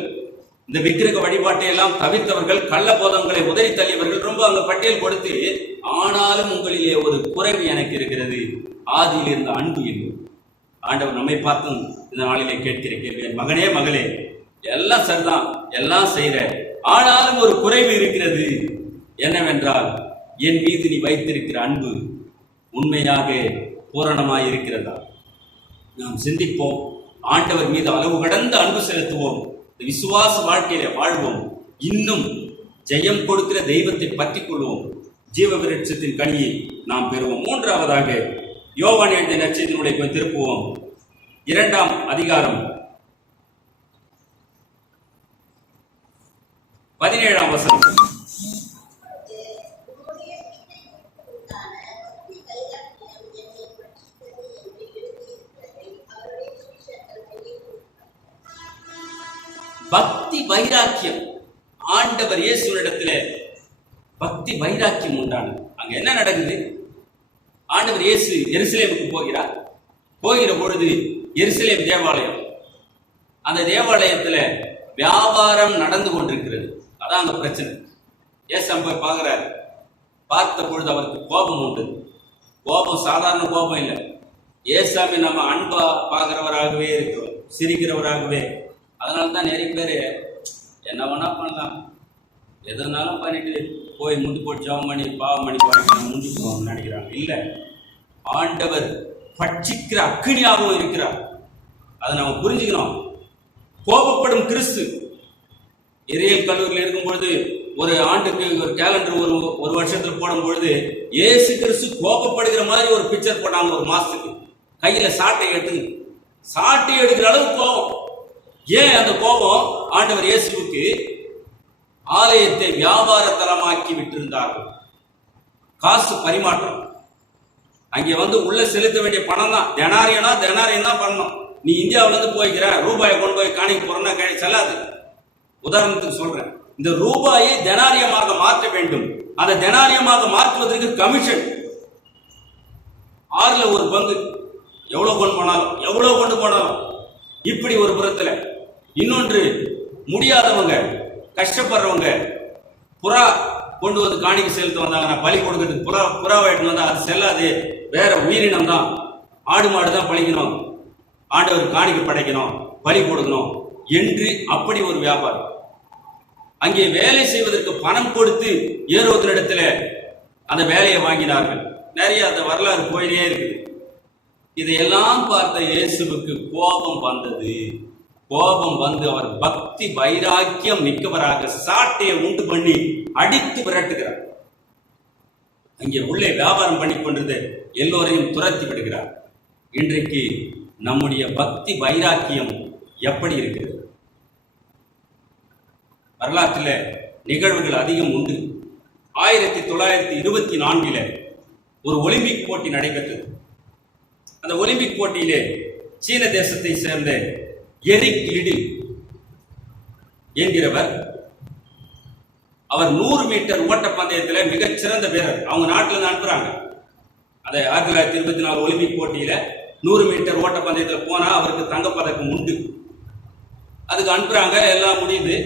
இந்த விக்கிரக வழிபாட்டை எல்லாம் தவிர்த்தவர்கள், கள்ள போதங்களை உதறி தள்ளியவர்கள், ரொம்ப அங்க பட்டியல் கொடுத்து, ஆனாலும் உங்களிலே ஒரு குறைவு எனக்கு இருக்கிறது, ஆதியில் இருந்த அன்பு இல்லை. ஆண்டவர் நம்மை பார்த்தும் இந்த நாளிலே கேட்கிற கேள்வி, மகனே மகளே, எல்லாம் சரிதான், எல்லாம் செய்யற, ஆனாலும் ஒரு குறைவு இருக்கிறது. என்னவென்றால் என் மீது நீ வைத்திருக்கிற அன்பு உண்மையாக பூரணமாய் இருக்கிறதா? நாம் சிந்திப்போம். ஆண்டவர் மீது அளவு கடந்த அன்பு செலுத்துவோம். விசுவாச வாழ்க்கையில வாழ்வோம். இன்னும் ஜெயம் கொடுக்கிற தெய்வத்தை பற்றி கொள்வோம். ஜீவ விருட்சத்தின் கனியை நாம் பெறுவோம். மூன்றாவதாக யோவான் எழுதிய நற்செய்தியினுடைய போய் திருப்புவோம். 2ஆம் அதிகாரம் 17ஆம் வசனம். பக்தி வைராக்கியம். ஆண்டவர் இயேசுவினிடத்துல பக்தி வைராக்கியம் உண்டானது. அங்க என்ன நடக்குது? ஆண்டவர் இயேசு எருசலேமுக்கு போகிறார். போகிற பொழுது எருசலேம் தேவாலயம், அந்த தேவாலயத்துல வியாபாரம் நடந்து கொண்டிருக்கிறது. அதான் அந்த பிரச்சனை. ஏசாமி போய் பார்க்கிறார். பார்த்த பொழுது அவருக்கு கோபம் உண்டு. கோபம் சாதாரண கோபம் இல்லை. ஏசாமி நம்ம அன்பா பார்க்கிறவராகவே இருக்கிறோம், சிரிக்கிறவராகவே. அதனால தான் நிறைய பேர் என்ன வேணா பண்ணலாம், எதனாலும் பண்ணிட்டு போய் முந்தி போட்டு ஜெபம் பண்ணி பாவம் பண்ணி முந்தி போகணும்னு நினைக்கிறாங்க. இல்லை, ஆண்டவர் பட்சிக்கிற அக்கினியாகவும் இருக்கிறார். அதை நம்ம புரிஞ்சுக்கணும். கோபப்படும் கிறிஸ்து. இறையல் கல்லூரியில் இருக்கும்பொழுது ஒரு ஆண்டுக்கு ஒரு கேலண்டர் ஒரு வருஷத்துல போடும் பொழுது இயேசு கிறிஸ்து கோபப்படுகிற மாதிரி ஒரு பிக்சர் போட்டாங்க. ஒரு மாசத்துக்கு கையில சாட்டை எடுக்கிற அளவு கோபம். ஏன் அந்த கோபம்? ஆண்டவர் இயேசுவுக்கு ஆலயத்தை வியாபார தலமாக்கி விட்டிருந்தார்கள். காசு பரிமாற்றம். அங்கே உள்ள செலுத்த வேண்டிய பணம் தான் தெனாரியம் தான் பண்ணணும். நீ இந்தியாவில இருந்து போய்க்கிற ரூபாயை கொண்டு போய் காணிக்க போறோம்னா செல்லாது. உதாரணத்துக்கு சொல்றேன், இந்த ரூபாயை தெனாரியமாக மாற்ற வேண்டும். அந்த தெனாரியமாக மாற்றுவதற்கு கமிஷன் 6ல் 1 பங்கு. எவ்வளவு கொண்டு போனாலும் இப்படி ஒரு புறத்துல. இன்னொன்று, முடியாதவங்க, கஷ்டப்படுறவங்க புறா கொண்டு வந்து காணிக்கை செலுத்த வந்தாங்கன்னா பலி கொடுக்கறதுக்கு புறா வாயிட்டு வந்தா அது செல்லாது, வேற உயிரினம் தான், ஆடு மாடு தான் பழிக்கணும், ஆண்டவர் காணிக்கை படைக்கணும், பலி கொடுக்கணும் என்று அப்படி ஒரு வியாபாரம். அங்கே வேலை செய்வதற்கு பணம் கொடுத்து ஏரோதனிடத்துல அந்த வேலையை வாங்கினார்கள். நிறைய அந்த வரலாறு போயினே இருக்குது. இதையெல்லாம் பார்த்த இயேசுவுக்கு கோபம் வந்தது. கோபம் வந்து அவர் பக்தி வைராக்கியம் மிக்கவராக சாட்டையை உண்டு பண்ணி அடித்து விரட்டுகிறார். அங்கே உள்ளே வியாபாரம் பண்ணி கொண்டிருந்த எல்லோரையும் துரத்தி விடுகிறார். இன்றைக்கு நம்முடைய பக்தி வைராக்கியம் எப்படி இருக்கிறது? வரலாற்றில் நிகழ்வுகள் அதிகம் உண்டு. 1924 ஒரு ஒலிம்பிக் போட்டி நடைபெற்றது. அந்த ஒலிம்பிக் போட்டியிலே சீன தேசத்தை சேர்ந்த எரிக் லிடில் என்கிறவர், அவர் 100 மீட்டர் ஓட்டப்பந்தயத்தில் மிகச்சிறந்த வீரர். அவங்க நாட்டில் இருந்து அனுப்புறாங்க. அதை 1924 ஒலிம்பிக் போட்டியில 100 மீட்டர் ஓட்டப்பந்தயத்தில் போனா அவருக்கு தங்கப்பதக்கம் உண்டு. அதுக்கு அனுப்புறாங்க. எல்லாம் முடியுது.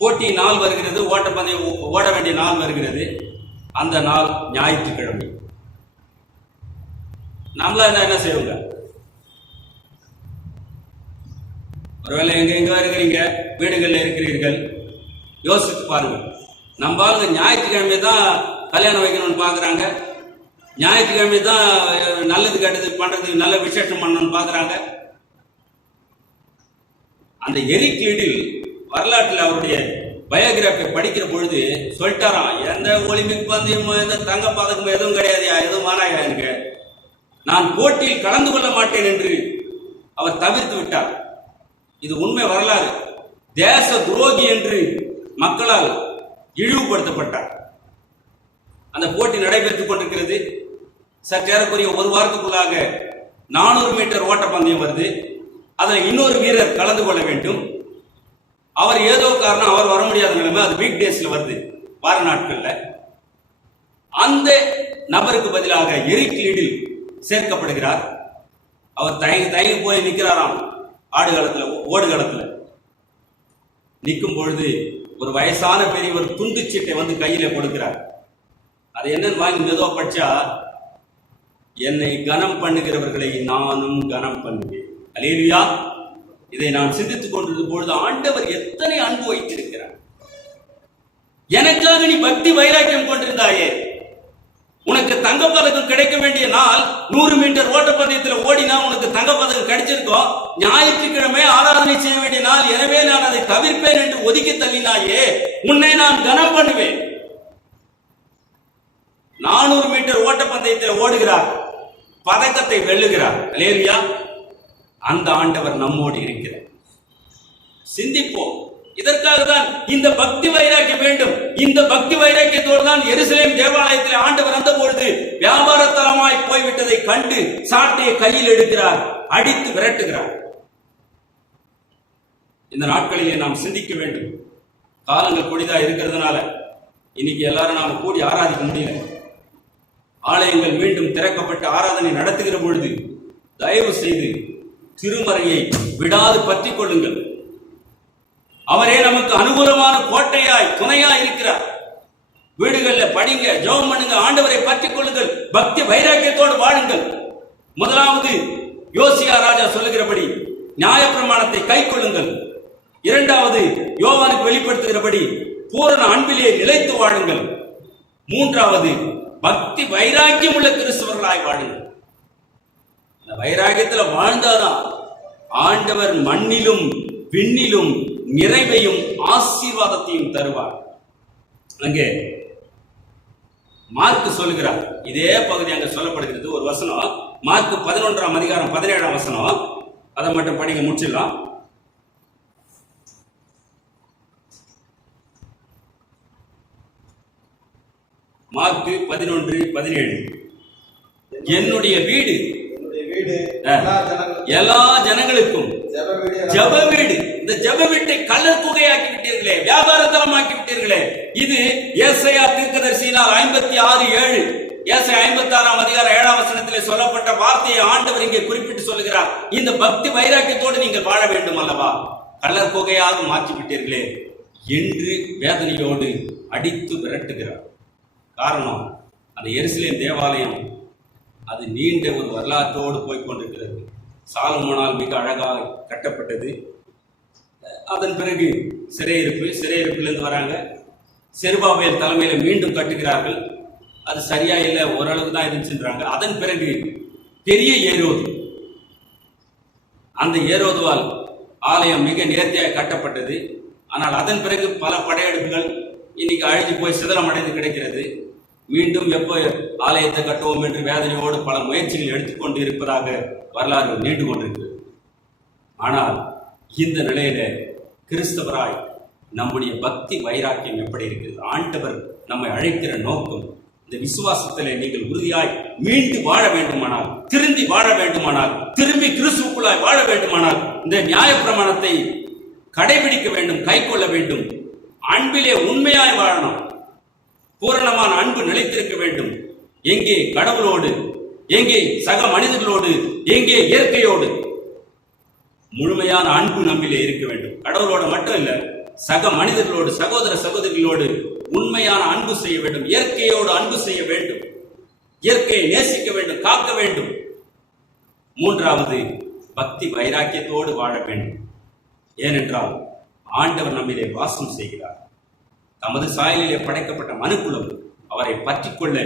போட்டி நாள் வருகிறது. ஓட்டப்பந்தயம் ஓட வேண்டிய நாள் வருகிறது. அந்த நாள் ஞாயிற்றுக்கிழமை. நம்மள என்ன செய்வோங்க? ஒருவேளை எங்க இருக்கிறீங்க, வீடுகளில் இருக்கிறீர்கள், யோசித்து பாருங்க. நம்ம ஞாயிற்றுக்கிழமை தான் கல்யாணம் வைக்கணும்னு பாக்குறாங்க, ஞாயிற்றுக்கிழமை தான் நல்லது கெட்டது பண்றதுக்கு நல்ல விசேஷம் பண்ணணும்னு பாக்குறாங்க. அந்த எரிக் லிடில் வரலாற்றில் அவருடைய பயோகிராபி படிக்கிற பொழுது சொல்லிட்டாராம், எந்த ஒலிம்பிக் பந்தயமும் எந்த தங்க பதக்கமும் எதுவும் கிடையாதுயா, எதுவும் மாறாயா, எனக்கு நான் போட்டியில் கலந்து கொள்ள மாட்டேன் என்று அவர் தவிர்த்து விட்டார். இது உண்மை வரலாறு. தேச துரோகி என்று மக்களால் இழிவுபடுத்தப்பட்டார். அந்த போட்டி நடைபெற்றுக் கொண்டிருக்கிறது. சற்றேறக்குரிய ஒரு வாரத்துக்குள்ளாக 400 மீட்டர் ஓட்டப்பந்தயம் வருது. அதில் இன்னொரு வீரர் கலந்து கொள்ள வேண்டும். அவர் ஏதோ காரணம் அவர் வர முடியாத நிலைமை. அது வீக் டேஸ்ல வருது, வார நாட்கள்ல. அந்த நபருக்கு பதிலாக எரிக் லிடில் சேர்க்கப்படுகிறார். அவர் தயங்கி போய் நிற்கிறாராம் ஓடுகளத்துல. நிற்கும் பொழுது ஒரு வயசான பெரியவர் துண்டு சீட்டை வந்து கையில கொடுக்கிறார். அது என்னன்னு வாங்கி மெதுவா படிச்சா, என்னை கனம் பண்ணுகிறவர்களை நானும் கனம் பண்ணுவேன். அல்லேலூயா. இதை நான் சிந்தித்துக் கொண்டிருந்த பொழுது ஆண்டவர் எத்தனை அன்பு வைத்திருக்கிறார். எனக்காக நீ பக்தி வைராக்கியம் கொண்டிருந்தாயே, உனக்கு தங்கப்பதக்கம் கிடைக்க வேண்டிய நாள் 100 மீட்டர் ஓட்டப்பந்தயத்தில் ஓடினா உனக்கு தங்கப்பதக்கம் கிடைச்சிருக்கோம். ஞாயிற்றுக்கிழமை ஆராதனை செய்ய வேண்டிய நாள், எனவே நான் அதை தவிர்ப்பேன் என்று ஒதுக்கி தள்ளினாயே, உன்னை நான் கனம் பண்ணுவேன். 400 மீட்டர் ஓட்டப்பந்தயத்தில் ஓடுகிறார், பதக்கத்தை வெல்லுகிறார். அல்லேலூயா. அந்த ஆண்டவர் நம்மோடு இருக்கிறார். சிந்திப்போம். இதற்காக தான் இந்த பக்தி வைராக்கியம் வேண்டும். இந்த பக்தி வைராக்கியத்தோடு தான் எருசலேம் தேவாலயத்தில் ஆண்டவர் வந்த பொழுது வியாபார தலமாய் போய்விட்டதை கண்டு சாட்டையை கையில் எடுக்கிறார், அடித்து விரட்டுகிறார். இந்த நாட்களிலே நாம் சிந்திக்க வேண்டும். காலங்கள் கொடிதா இருக்கிறதுனால இன்னைக்கு எல்லாரும் நாம கூடி ஆராதிக்க முடியல. ஆலயங்கள் மீண்டும் திறக்கப்பட்டு ஆராதனை நடத்துகிற பொழுது தயவு செய்து திருமறையை விடாது பற்றிக் கொள்ளுங்கள். அவரே நமக்கு அனுகூலமான கோட்டையாய் துணையாய் இருக்கிறார். வீடுகளில் படிங்க, ஜெபம் பண்ணுங்க, ஆண்டவரை பற்றிக் கொள்ளுங்கள், பக்தி வைராக்கியத்தோடு வாழுங்கள். முதலாவது யோசியா ராஜா சொல்லுகிறபடி நியாயப்பிரமாணத்தை கை கொள்ளுங்கள். இரண்டாவது யோவானுக்கு வெளிப்படுத்துகிறபடி பூரண அன்பிலே நிலைத்து வாழுங்கள். மூன்றாவது பக்தி வைராக்கியம் உள்ள கிறிஸ்தவர்களாய் வாழுங்கள். இந்த வைராக்கியத்தில் வாழ்ந்தாதான் ஆண்டவர் மண்ணிலும் விண்ணிலும் நிறைவையும் ஆசீர்வாதத்தையும் தருவார். அங்கே மார்க் சொல்லுகிறார், இதே பகுதி அங்க சொல்லப்படுகிறது. ஒரு வசனம், மார்க் 11ஆம் அதிகாரம் 17ஆம் வசனம், அதை மட்டும் படிங்க, முடிச்சிடலாம். மார்க் 11:17. என்னுடைய வீடு எல்லா ஜனங்களுக்கும் ஜெப வீடு. இந்த ஜெப வீட்டை கள்ளர் குகையாக்கி விட்டீர்களே, வியாபார தலமாக்கி விட்டீர்களே. இது ஏசாயா தீர்க்கதரிசியினால் 56:7, ஏசாயா 56ஆம் அதிகாரம் 7ஆம் வசனத்திலே சொல்லப்பட்ட வார்த்தையை ஆண்டவர் இங்கே குறிப்பிட்டு சொல்லுகிறார். இந்த பக்தி வைராக்கியத்தோடு நீங்கள் வாழ வேண்டும் அல்லவா? கள்ளர் குகையாக மாற்றி விட்டீர்களே என்று வேதனையோடு அடித்து விரட்டுகிறார். காரணம், அந்த எருசலேம் தேவாலயம் அது நீண்ட ஒரு வரலாற்றோடு போய்கொண்டிருக்கிறது. சாலமோனால் மிக அழகாக கட்டப்பட்டது. அதன் பிறகு சிறையிருப்பிலிருந்து வராங்க. செருபாபேல் தலைமையில மீண்டும் கட்டுகிறார்கள். அது சரியா இல்லை, ஓரளவுக்கு தான் இருந்துச்சுன்றாங்க. அதன் பிறகு பெரிய ஏரோது, அந்த ஏரோதுவால் ஆலயம் மிக நேர்த்தியாக கட்டப்பட்டது. ஆனால் அதன் பிறகு பல படையெடுப்புகள் இன்னைக்கு அழிஞ்சு போய் சிதலம் அடைந்து கிடைக்கிறது. மீண்டும் எப்போ ஆலயத்தை கட்டுவோம் என்று வேதனையோடு பல முயற்சிகள் எடுத்துக்கொண்டு இருப்பதாக வரலாறு நீண்டு கொண்டிருக்கிறது. ஆனால் இந்த நிலையில கிறிஸ்தவராய் நம்முடைய பக்தி வைராக்கியம் எப்படி இருக்கிறது? ஆண்டவர் நம்மை அழைக்கிற நோக்கம், இந்த விசுவாசத்திலே நீங்கள் உறுதியாய் மீண்டு வாழ வேண்டுமானால், திருந்தி வாழ வேண்டுமானால், திரும்பி கிறிஸ்துவுக்குள்ளாய் வாழ வேண்டுமானால் இந்த நியாயப்பிரமாணத்தை கடைபிடிக்க வேண்டும், கை கொள்ள வேண்டும். அன்பிலே உண்மையாய் வாழணும். பூரணமான அன்பு நிலைத்திருக்க வேண்டும். எங்கே கடவுளோடு, எங்கே சக மனிதர்களோடு, எங்கே இயற்கையோடு முழுமையான அன்பு நம்மிலே இருக்க வேண்டும். கடவுளோட மட்டும் இல்ல, சக மனிதர்களோடு, சகோதர சகோதரிகளோடு உண்மையான அன்பு செய்ய வேண்டும். இயற்கையோடு அன்பு செய்ய வேண்டும். இயற்கையை நேசிக்க வேண்டும், காக்க வேண்டும். மூன்றாவது பக்தி வைராக்கியத்தோடு வாழ வேண்டும். ஏனென்றால் ஆண்டவர் நம்மிலே வாசம் செய்கிறார். தமது சாயலிலே படைக்கப்பட்ட மனுக்குலம் அவரை பற்றிக் கொள்ள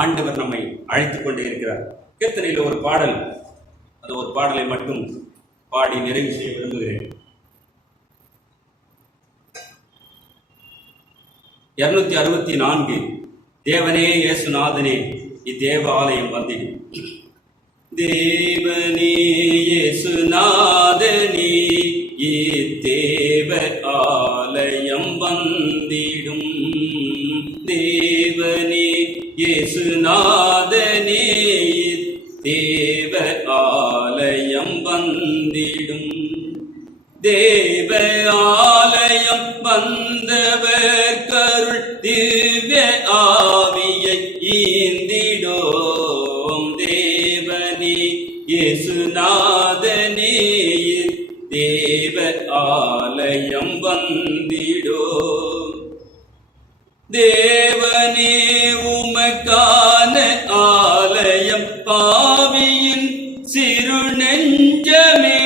ஆண்டவர் நம்மை அழைத்துக் கொண்டே இருக்கிறார். கீர்த்தனையில் ஒரு பாடல், அது ஒரு பாடலை மட்டும் பாடி நிறைவு செய்ய விரும்புகிறேன். 264. தேவனே இயேசுநாதனே இத்தேவ ஆலயம் வந்திடும். தேவனே இயேசுநாதனே இத்தேவ ஆலயம் வந்திடும். தேவனே இயேசுநாதனே இத்தேவ ஆலயம் வந்திடும். தேவ ஆலயம் வந்தவர் கருள் திவ்ய ஆவியை ஈந்திடோம். தேவனே இயேசுநாதனே தேவ ஆலயம் வந்திடோம். தேவனே உமக்கான ஆலயம் பாவியின் சிறு நெஞ்சமே.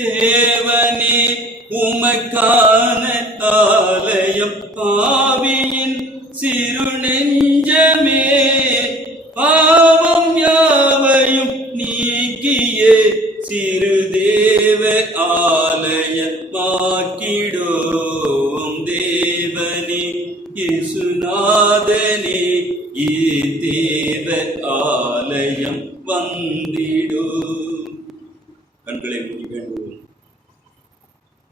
தேவனே உமக்கான ஆலயம் பாவியின் சிறு நெஞ்சமே. பாவம் யாவையும் நீக்கியே சிறு தேவ ஆலயமாக்கிடோம். தேவனே இயேசுநாதனே இத்தேவ ஆலயம் வந்திடோம். கண்களை மூடி வேண்டுவோம்.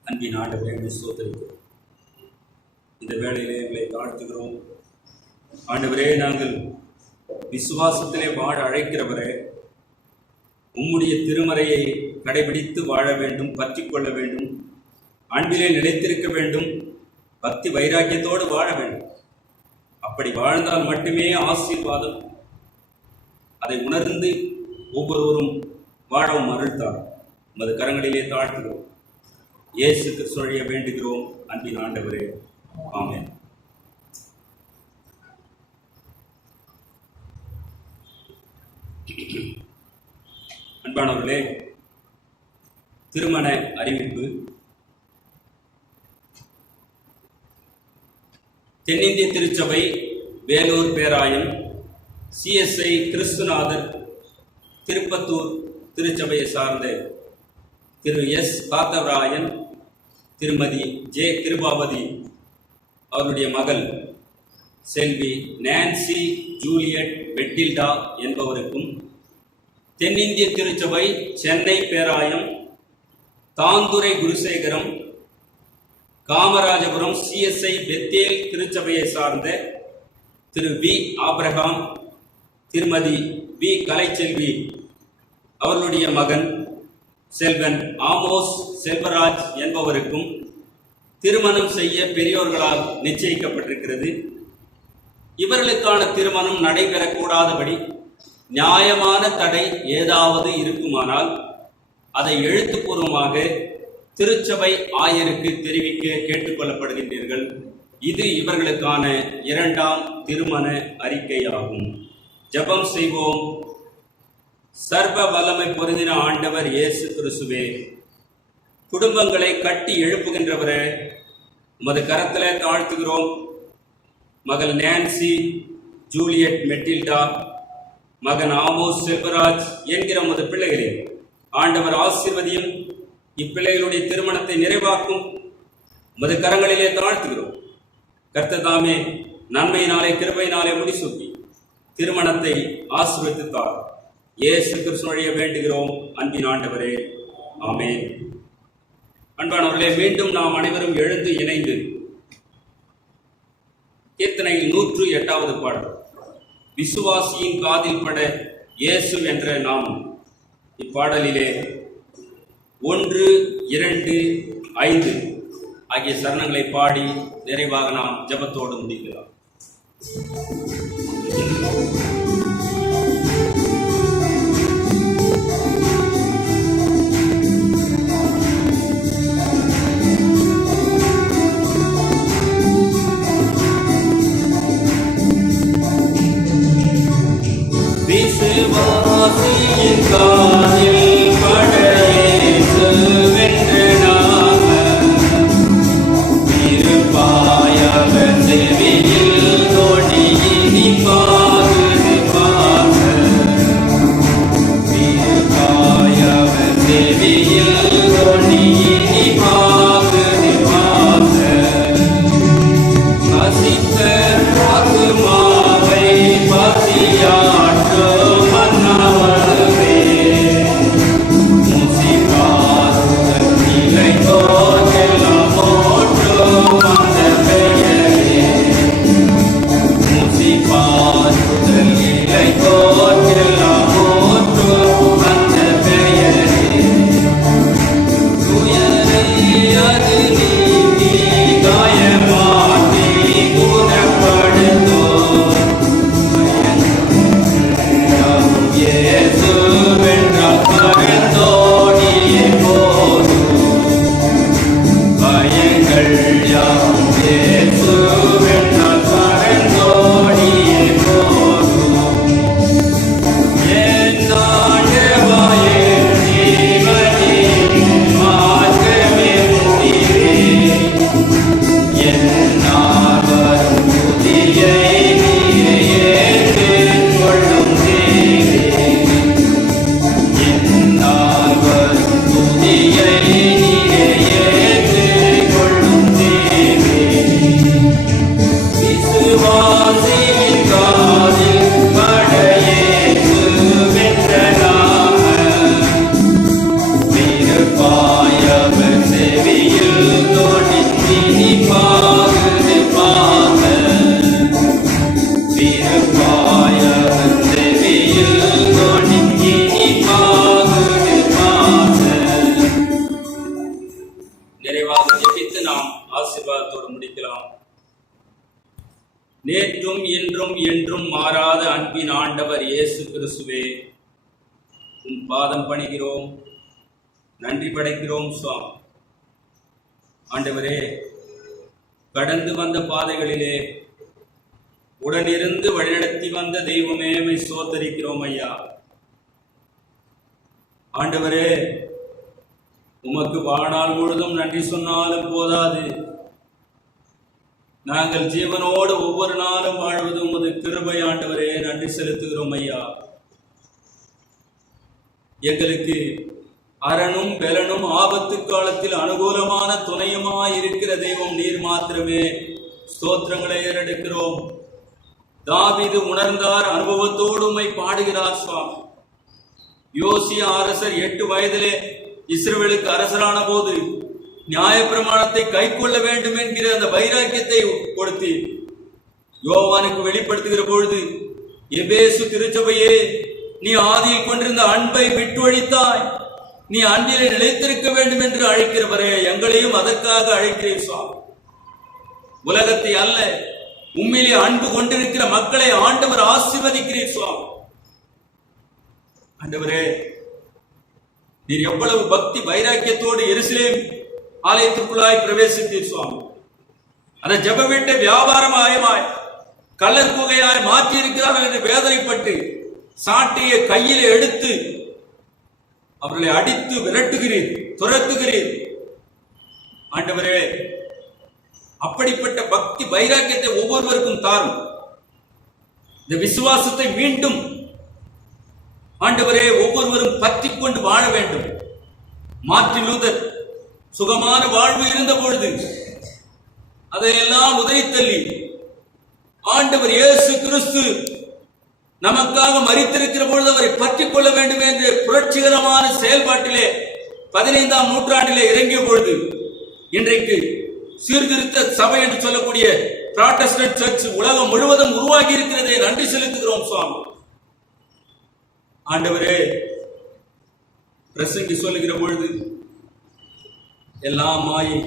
அன்பின் ஆண்டவரை ஸ்தோத்திரிக்கிறோம். இந்த வேளையிலே எங்களை தாழ்த்துகிறோம். ஆண்டவரே, நாங்கள் விசுவாசத்திலே வாழ அழைக்கிறவரே, உம்முடைய திருமறையை கடைபிடித்து வாழ வேண்டும், பற்றி கொள்ள வேண்டும், அன்பிலே நிலைத்திருக்க வேண்டும், பக்தி வைராக்கியத்தோடு வாழ வேண்டும். அப்படி வாழ்ந்தால் மட்டுமே ஆசீர்வாதம். அதை உணர்ந்து ஒவ்வொருவரும் வாழவும் அருள்தார். உமது கரங்களிலே தாழ்த்துகிறோம். இயேசு கிறிஸ்துவின் வேண்டுகிறோம் அன்பின் ஆண்டவரே, ஆமென். அன்பானவர்களே, திருமண அறிவிப்பு. தென்னிந்திய திருச்சபை வேலூர் பேராயம் CSI கிறிஸ்துநாதர் திருப்பத்தூர் திருச்சபையை சார்ந்த திரு எஸ் காத்தவராயன், திருமதி ஜே கிருபாவதி அவருடைய மகள் செல்வி நான்சி ஜூலியட் பெட்டில்டா என்பவருக்கும், தென்னிந்திய திருச்சபை சென்னை பேராயம் தாந்துரை குருசேகரம் காமராஜபுரம் CSI பெத்தேல் திருச்சபையை சார்ந்த திரு வி ஆபிரகாம், திருமதி வி கலைச்செல்வி அவர்களுடைய மகன் செல்வன் ஆமோஸ் செல்வராஜ் என்பவருக்கும் திருமணம் செய்ய பெரியோர்களால் நிச்சயிக்கப்பட்டிருக்கிறது. இவர்களுக்கான திருமணம் நடைபெறக்கூடாதபடி நியாயமான தடை ஏதாவது இருக்குமானால் அதை எழுத்துப்பூர்வமாக திருச்சபை ஆயருக்கு தெரிவிக்க கேட்டுக்கொள்ளப்படுகின்றீர்கள். இது இவர்களுக்கான 2ஆம் திருமண அறிக்கையாகும். ஜெபம் செய்வோம். சர்வ வல்லமை பொருந்தின ஆண்டவர் இயேசு கிறிஸ்துவே, குடும்பங்களை கட்டி எழுப்புகின்றவரே, உமது கரத்திலே தாழ்த்துகிறோம். மகள் நான்சி ஜூலியட் மெட்டில்டா, மகன் ஆமோஸ் செல்வராஜ் என்கிற உமது பிள்ளைகளே, ஆண்டவர் ஆசீர்வதியும். இப்பிள்ளைகளுடைய திருமணத்தை நிறைவாக்கும் உமது கரங்களிலே தாழ்த்துகிறோம். கர்த்ததாமே நன்மையினாலே கிருபையினாலே முடிசூட்டி திருமணத்தை ஆசீர்வதித்தார். இயேசு கிறிஸ்துவின் வேண்டுகிறோம் அன்பின் ஆண்டவரே, ஆமென். அன்பானவர்களே, மீண்டும் நாம் அனைவரும் எழுந்து இணைந்து கீர்த்தனையில் 108வது பாடல் விசுவாசியின் காதில் பட இயேசு என்ற நாம் இப்பாடலிலே 1, 2, 5 ஆகிய சரணங்களை பாடி நிறைவாக நாம் ஜெபத்தோடு முடிக்கலாம். விசுவாசியின் காதில் பட இயேசு வென்ற நாம, திருப்பாயவர் செவியில் தொனி இனிப்பாகுது பாச, திருப்பாயவர் செவியில் தொனி இனிப்பாகுது பாச, பசித்த ஆத்துமாவை பசியாற்றோ மன்னவருவே, முசிபாசுதல் நிலை தோற்றெல்லாம் போற்றும் அந்த பெயரே, முசிபாசுதல் நிலை தோற்றெல்லாம் போற்றும் அந்த பெயரே, துயரை அது நீக்கி காயமாற்றி குணப்படுத்தோ, இயேசு வென்றால் பரந்தோடியே போதும், பயங்கள் யாவும் இயேசு வென்றால் பரந்தோடியே போதும். என் ஆண்டவா, என் ஜீவனே, மார்க்கமே முடிவே, என்னால் வரும் துதியை நீரே ஏற்றுக்கொள்ளும் தேவே, என்னால் வரும் துதியை நீரே ஏற்றுக்கொள்ளும் தேவே. விசுவாசியின் காதில் பட இயேசு வென்ற நாம, திருப்பாயவர் செவியில் தொனி இனிப்பாகுது பாச, திருப்பாயவர் செவியில் தொனி இனிப்பாகுது பாச. நிறைவாக ஜெபித்து நாம் ஆசீர்வாதத்தோடு முடிக்கலாம். நேற்றும் இன்றும் என்றும் மாறாத அன்பின் ஆண்டவர் இயேசு கிறிஸ்துவே, உம் பாதம் பணிகிறோம். நன்றி படைக்கிறோம் சுவாமி. ஆண்டவரே, கடந்து வந்த பாதைகளிலே உடனிருந்து வழிநடத்தி வந்த தெய்வமே சோதரிக்கிறோம் ஐயா. ஆண்டவரே, உமக்கு வாழ்நாள் முழுதும் நன்றி சொன்னாலும் போதாது. நாங்கள் ஜீவனோடு ஒவ்வொரு நாளும் வாழ்வது உமது கிருபை. ஆண்டவரே, நன்றி செலுத்துகிறோம் ஐயா. எங்களுக்கு அரணும் பெலனும் ஆபத்து காலத்தில் அனுகூலமான துணையுமாய் இருக்கிற தெய்வம் நீர் மாத்திரமே. ஸ்தோத்திரங்களை ஏறெடுக்கிறோம். தாவீது உணர்ந்தார், அனுபவத்தோடு உம்மை பாடுகிறார் சுவாமி. யோசியா அரசர் 8 வயதிலே இஸ்ரவேலுக்கு அரசரான போது நியாயப்பிரமாணத்தை கைக்கொள்ள வேண்டும் என்கிற அந்த வைராக்கியத்தை கொடுத்து யோவானுக்கு வெளிப்படுத்துகிற பொழுது, எபேசு திருச்சபையே, நீ ஆதியில் கொண்டிருந்த அன்பை விட்டொழித்தாய், நீ அன்பிலே நிலைத்திருக்க வேண்டும் என்று அழைக்கிறவரே, எங்களையும் அதற்காக அழைக்கிறேன் சுவாமி. உலகத்தை அல்ல, உண்மையிலே அன்பு கொண்டிருக்கிற மக்களை ஆண்டவர் ஆசீர்வதிக்கிறேன் சுவாமி. ஆண்டவரே, நீர் எவ்வளவு பக்தி வைராக்கியத்தோடு எருசலேம் ஆலயத்துக்குள்ளாய் பிரவேசித்தீர் சுவாமி. அந்த ஜெப வீட்டை வியாபாரமாயமாய் கள்ளர் குகையாய் மாற்றி இருக்கிறார்கள் என்று வேதனைப்பட்டு சாட்டையை கையிலே எடுத்து அவர்களை அடித்து விரட்டுகிறீர், துரத்துகிறீர். ஆண்டவரே, அப்படிப்பட்ட பக்தி வைராக்கியத்தை ஒவ்வொருவருக்கும் தாரும். இந்த விசுவாசத்தை மீண்டும் ஆண்டவரே ஒவ்வொருவரும் பற்றி கொண்டு வாழ வேண்டும். மார்ட்டின் லூதர் சுகமான வாழ்வு இருந்த பொழுது அதையெல்லாம் உதைத்தள்ளி ஆண்டவர் இயேசு கிறிஸ்து நமக்காக மரித்திருக்கிற பொழுது அவரை பற்றி கொள்ள வேண்டும் என்ற புரட்சிகரமான செயல்பாட்டிலே 15ஆம் நூற்றாண்டிலே இறங்கிய பொழுது இன்றைக்கு சீர்திருத்த சபை என்று சொல்லக்கூடிய புராட்டஸ்டன்ட் சர்ச் உலகம் முழுவதும் உருவாகி இருக்கிறதை நன்றி செலுத்துகிறோம் சுவாமி. ஆண்டவரே, பிரசங்கி சொல்லுகிற பொழுது எல்லாம் மாயை,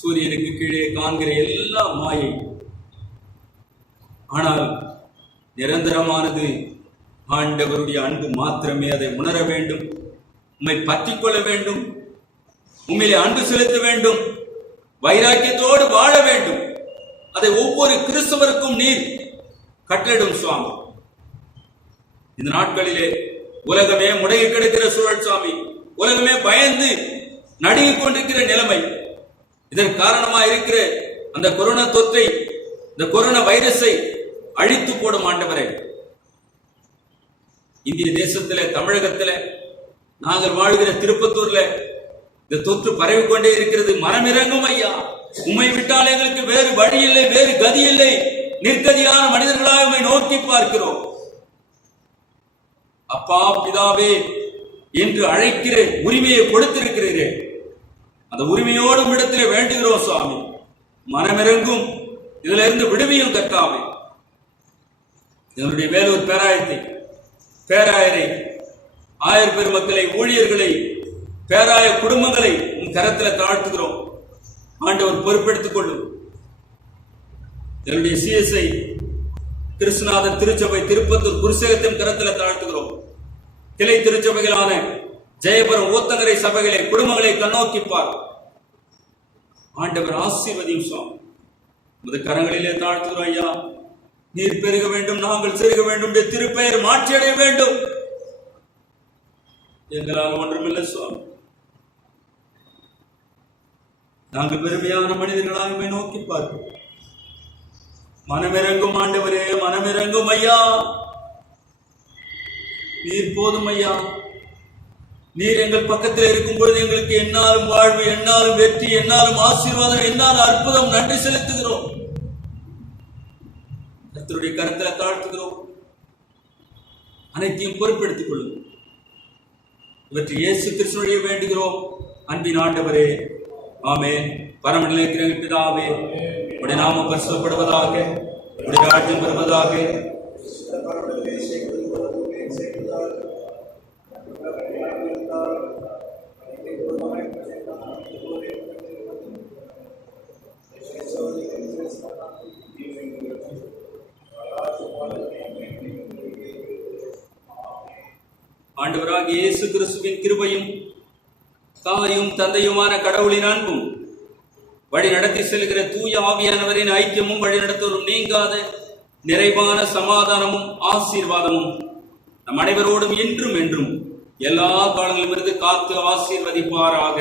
சூரியனுக்கு கீழே காண்கிற எல்லாம் மாயை, ஆனால் நிரந்தரமானது ஆண்டவருடைய அன்பு மாத்திரமே. அதை உணர வேண்டும், உம்மை பற்றிக் கொள்ள வேண்டும், உண்மையிலே அன்பு செலுத்த வேண்டும், வைராக்கியத்தோடு வாழ வேண்டும். அதை ஒவ்வொரு கிறிஸ்தவருக்கும் நீர் கட்டளிடும் சுவாமி. இந்த நாட்களிலே உலகமே முடங்கி கிடக்கிற சூழல் சுவாமி. உலகமே பயந்து நடுங்கிக் கொண்டிருக்கிற நிலைமை. இதற்கு காரணமாக இருக்கிற அந்த கொரோனா தொற்றை, இந்த கொரோனா வைரஸை அழித்து போடும் ஆண்டவரே. இந்திய தேசத்திலே, தமிழகத்திலே, நாங்கள் வாழ்கிற திருப்பத்தூர்ல இந்த தொற்று பரவிக்கொண்டே இருக்கிறது. மனமிறங்கும் ஐயா. உம்மை விட்டால் எங்களுக்கு வேறு வழி இல்லை, வேறு கதி இல்லை. நிர்கதியான மனிதர்களாக உம்மை நோக்கி பார்க்கிறோம். அப்பா பிதாவே என்று அழைக்கிற உரிமையை கொடுத்திருக்கிறீரே, அந்த உரிமையோடு இடத்திலே வேண்டுகிறோம் சுவாமி. மனமிறங்கும், இதுல இருந்து விடுவியும் கர்த்தாவே. என்னுடைய வேலூர் பேராயரை, ஆயர் பெருமக்களை, ஊழியர்களை, பேராய குடும்பங்களை உன் கரத்தில் தாழ்த்துகிறோம். ஆண்டவர் பொறுப்பெடுத்துக் கொள்ளும். என்னுடைய சிஎஸ்ஐ கிருஷ்ணநாதர் திருச்சபை திருப்பத்தூர் குருசேகத்தின் கரத்தில் தாழ்த்துகிறோம். கிளை திருச்சபைகளான ஜெயபுரம், ஊத்தங்கரை சபைகளை, குடும்பங்களை கண்ணோக்கிப்பார். ஆண்டவர் ஆசீர்வதியும் சுவாமி. உமது கரங்களிலே தாழ்த்துகிறோம் ஐயா. நீர் பெருக வேண்டும், நாங்கள் செருக வேண்டும், திருப்பெயர் மாற்றியடைய வேண்டும். எங்களால் ஒன்றுமில்லை சுவாமி. நாங்கள் பெருமையான மனிதர்களாக நோக்கி பார்க்கிறோம். மனமிறங்கும் ஆண்டவரே, மனமிறங்கும் ஐயா. நீர் போதும் ஐயா. நீர் எங்கள் பக்கத்தில் இருக்கும் பொழுது எங்களுக்கு என்னாலும் வாழ்வு, என்னாலும் வெற்றி, என்னாலும் ஆசீர்வாதம், என்னாலும் அற்புதம். நன்றி செலுத்துகிறோம். கர்த்தருடைய கரத்தில் தாழ்த்துகிறோம். அனைத்தையும் பொறுப்பெடுத்துக் கொள்ளும். இவற்றை இயேசு கிறிஸ்துவிலே வேண்டுகிறோம் அன்பின் ஆண்டவரே. ஆமென். பரமண்டல இருக்கிற பிதாவே, உடைய நாமம் பரிசுத்தப்படுவதாக, உடைய ராஜ்யம் வருவதாக. ஆண்டவராகிய இயேசு கிறிஸ்துவின் கிருபையும் தாயும் தந்தையுமான கடவுளின் அன்பும் வழி நடத்தி செல்கிற தூய ஆவியானவரின் ஐக்கியமும் வழி நடத்துவதும் நீங்காத நிறைவான சமாதானமும் ஆசீர்வாதமும் நம் அனைவரோடும் இன்றும் என்றும் எல்லா காலங்களிலும் இருந்து காத்து ஆசீர்வதிப்பாராக.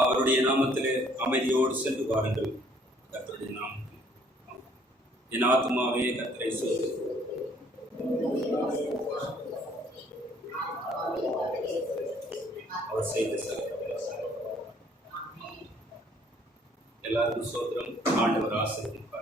அவருடைய நாமத்திலே அமைதியோடு சென்று பாருங்கள். கர்த்தருடைய நாமத்தில் என் ஆத்மாவே கர்த்தரை சோதி. அவர் செய்த எல்லாருக்கும் சோத்திரம். ஆண்டவர் ஆசீர்வதிப்பார்.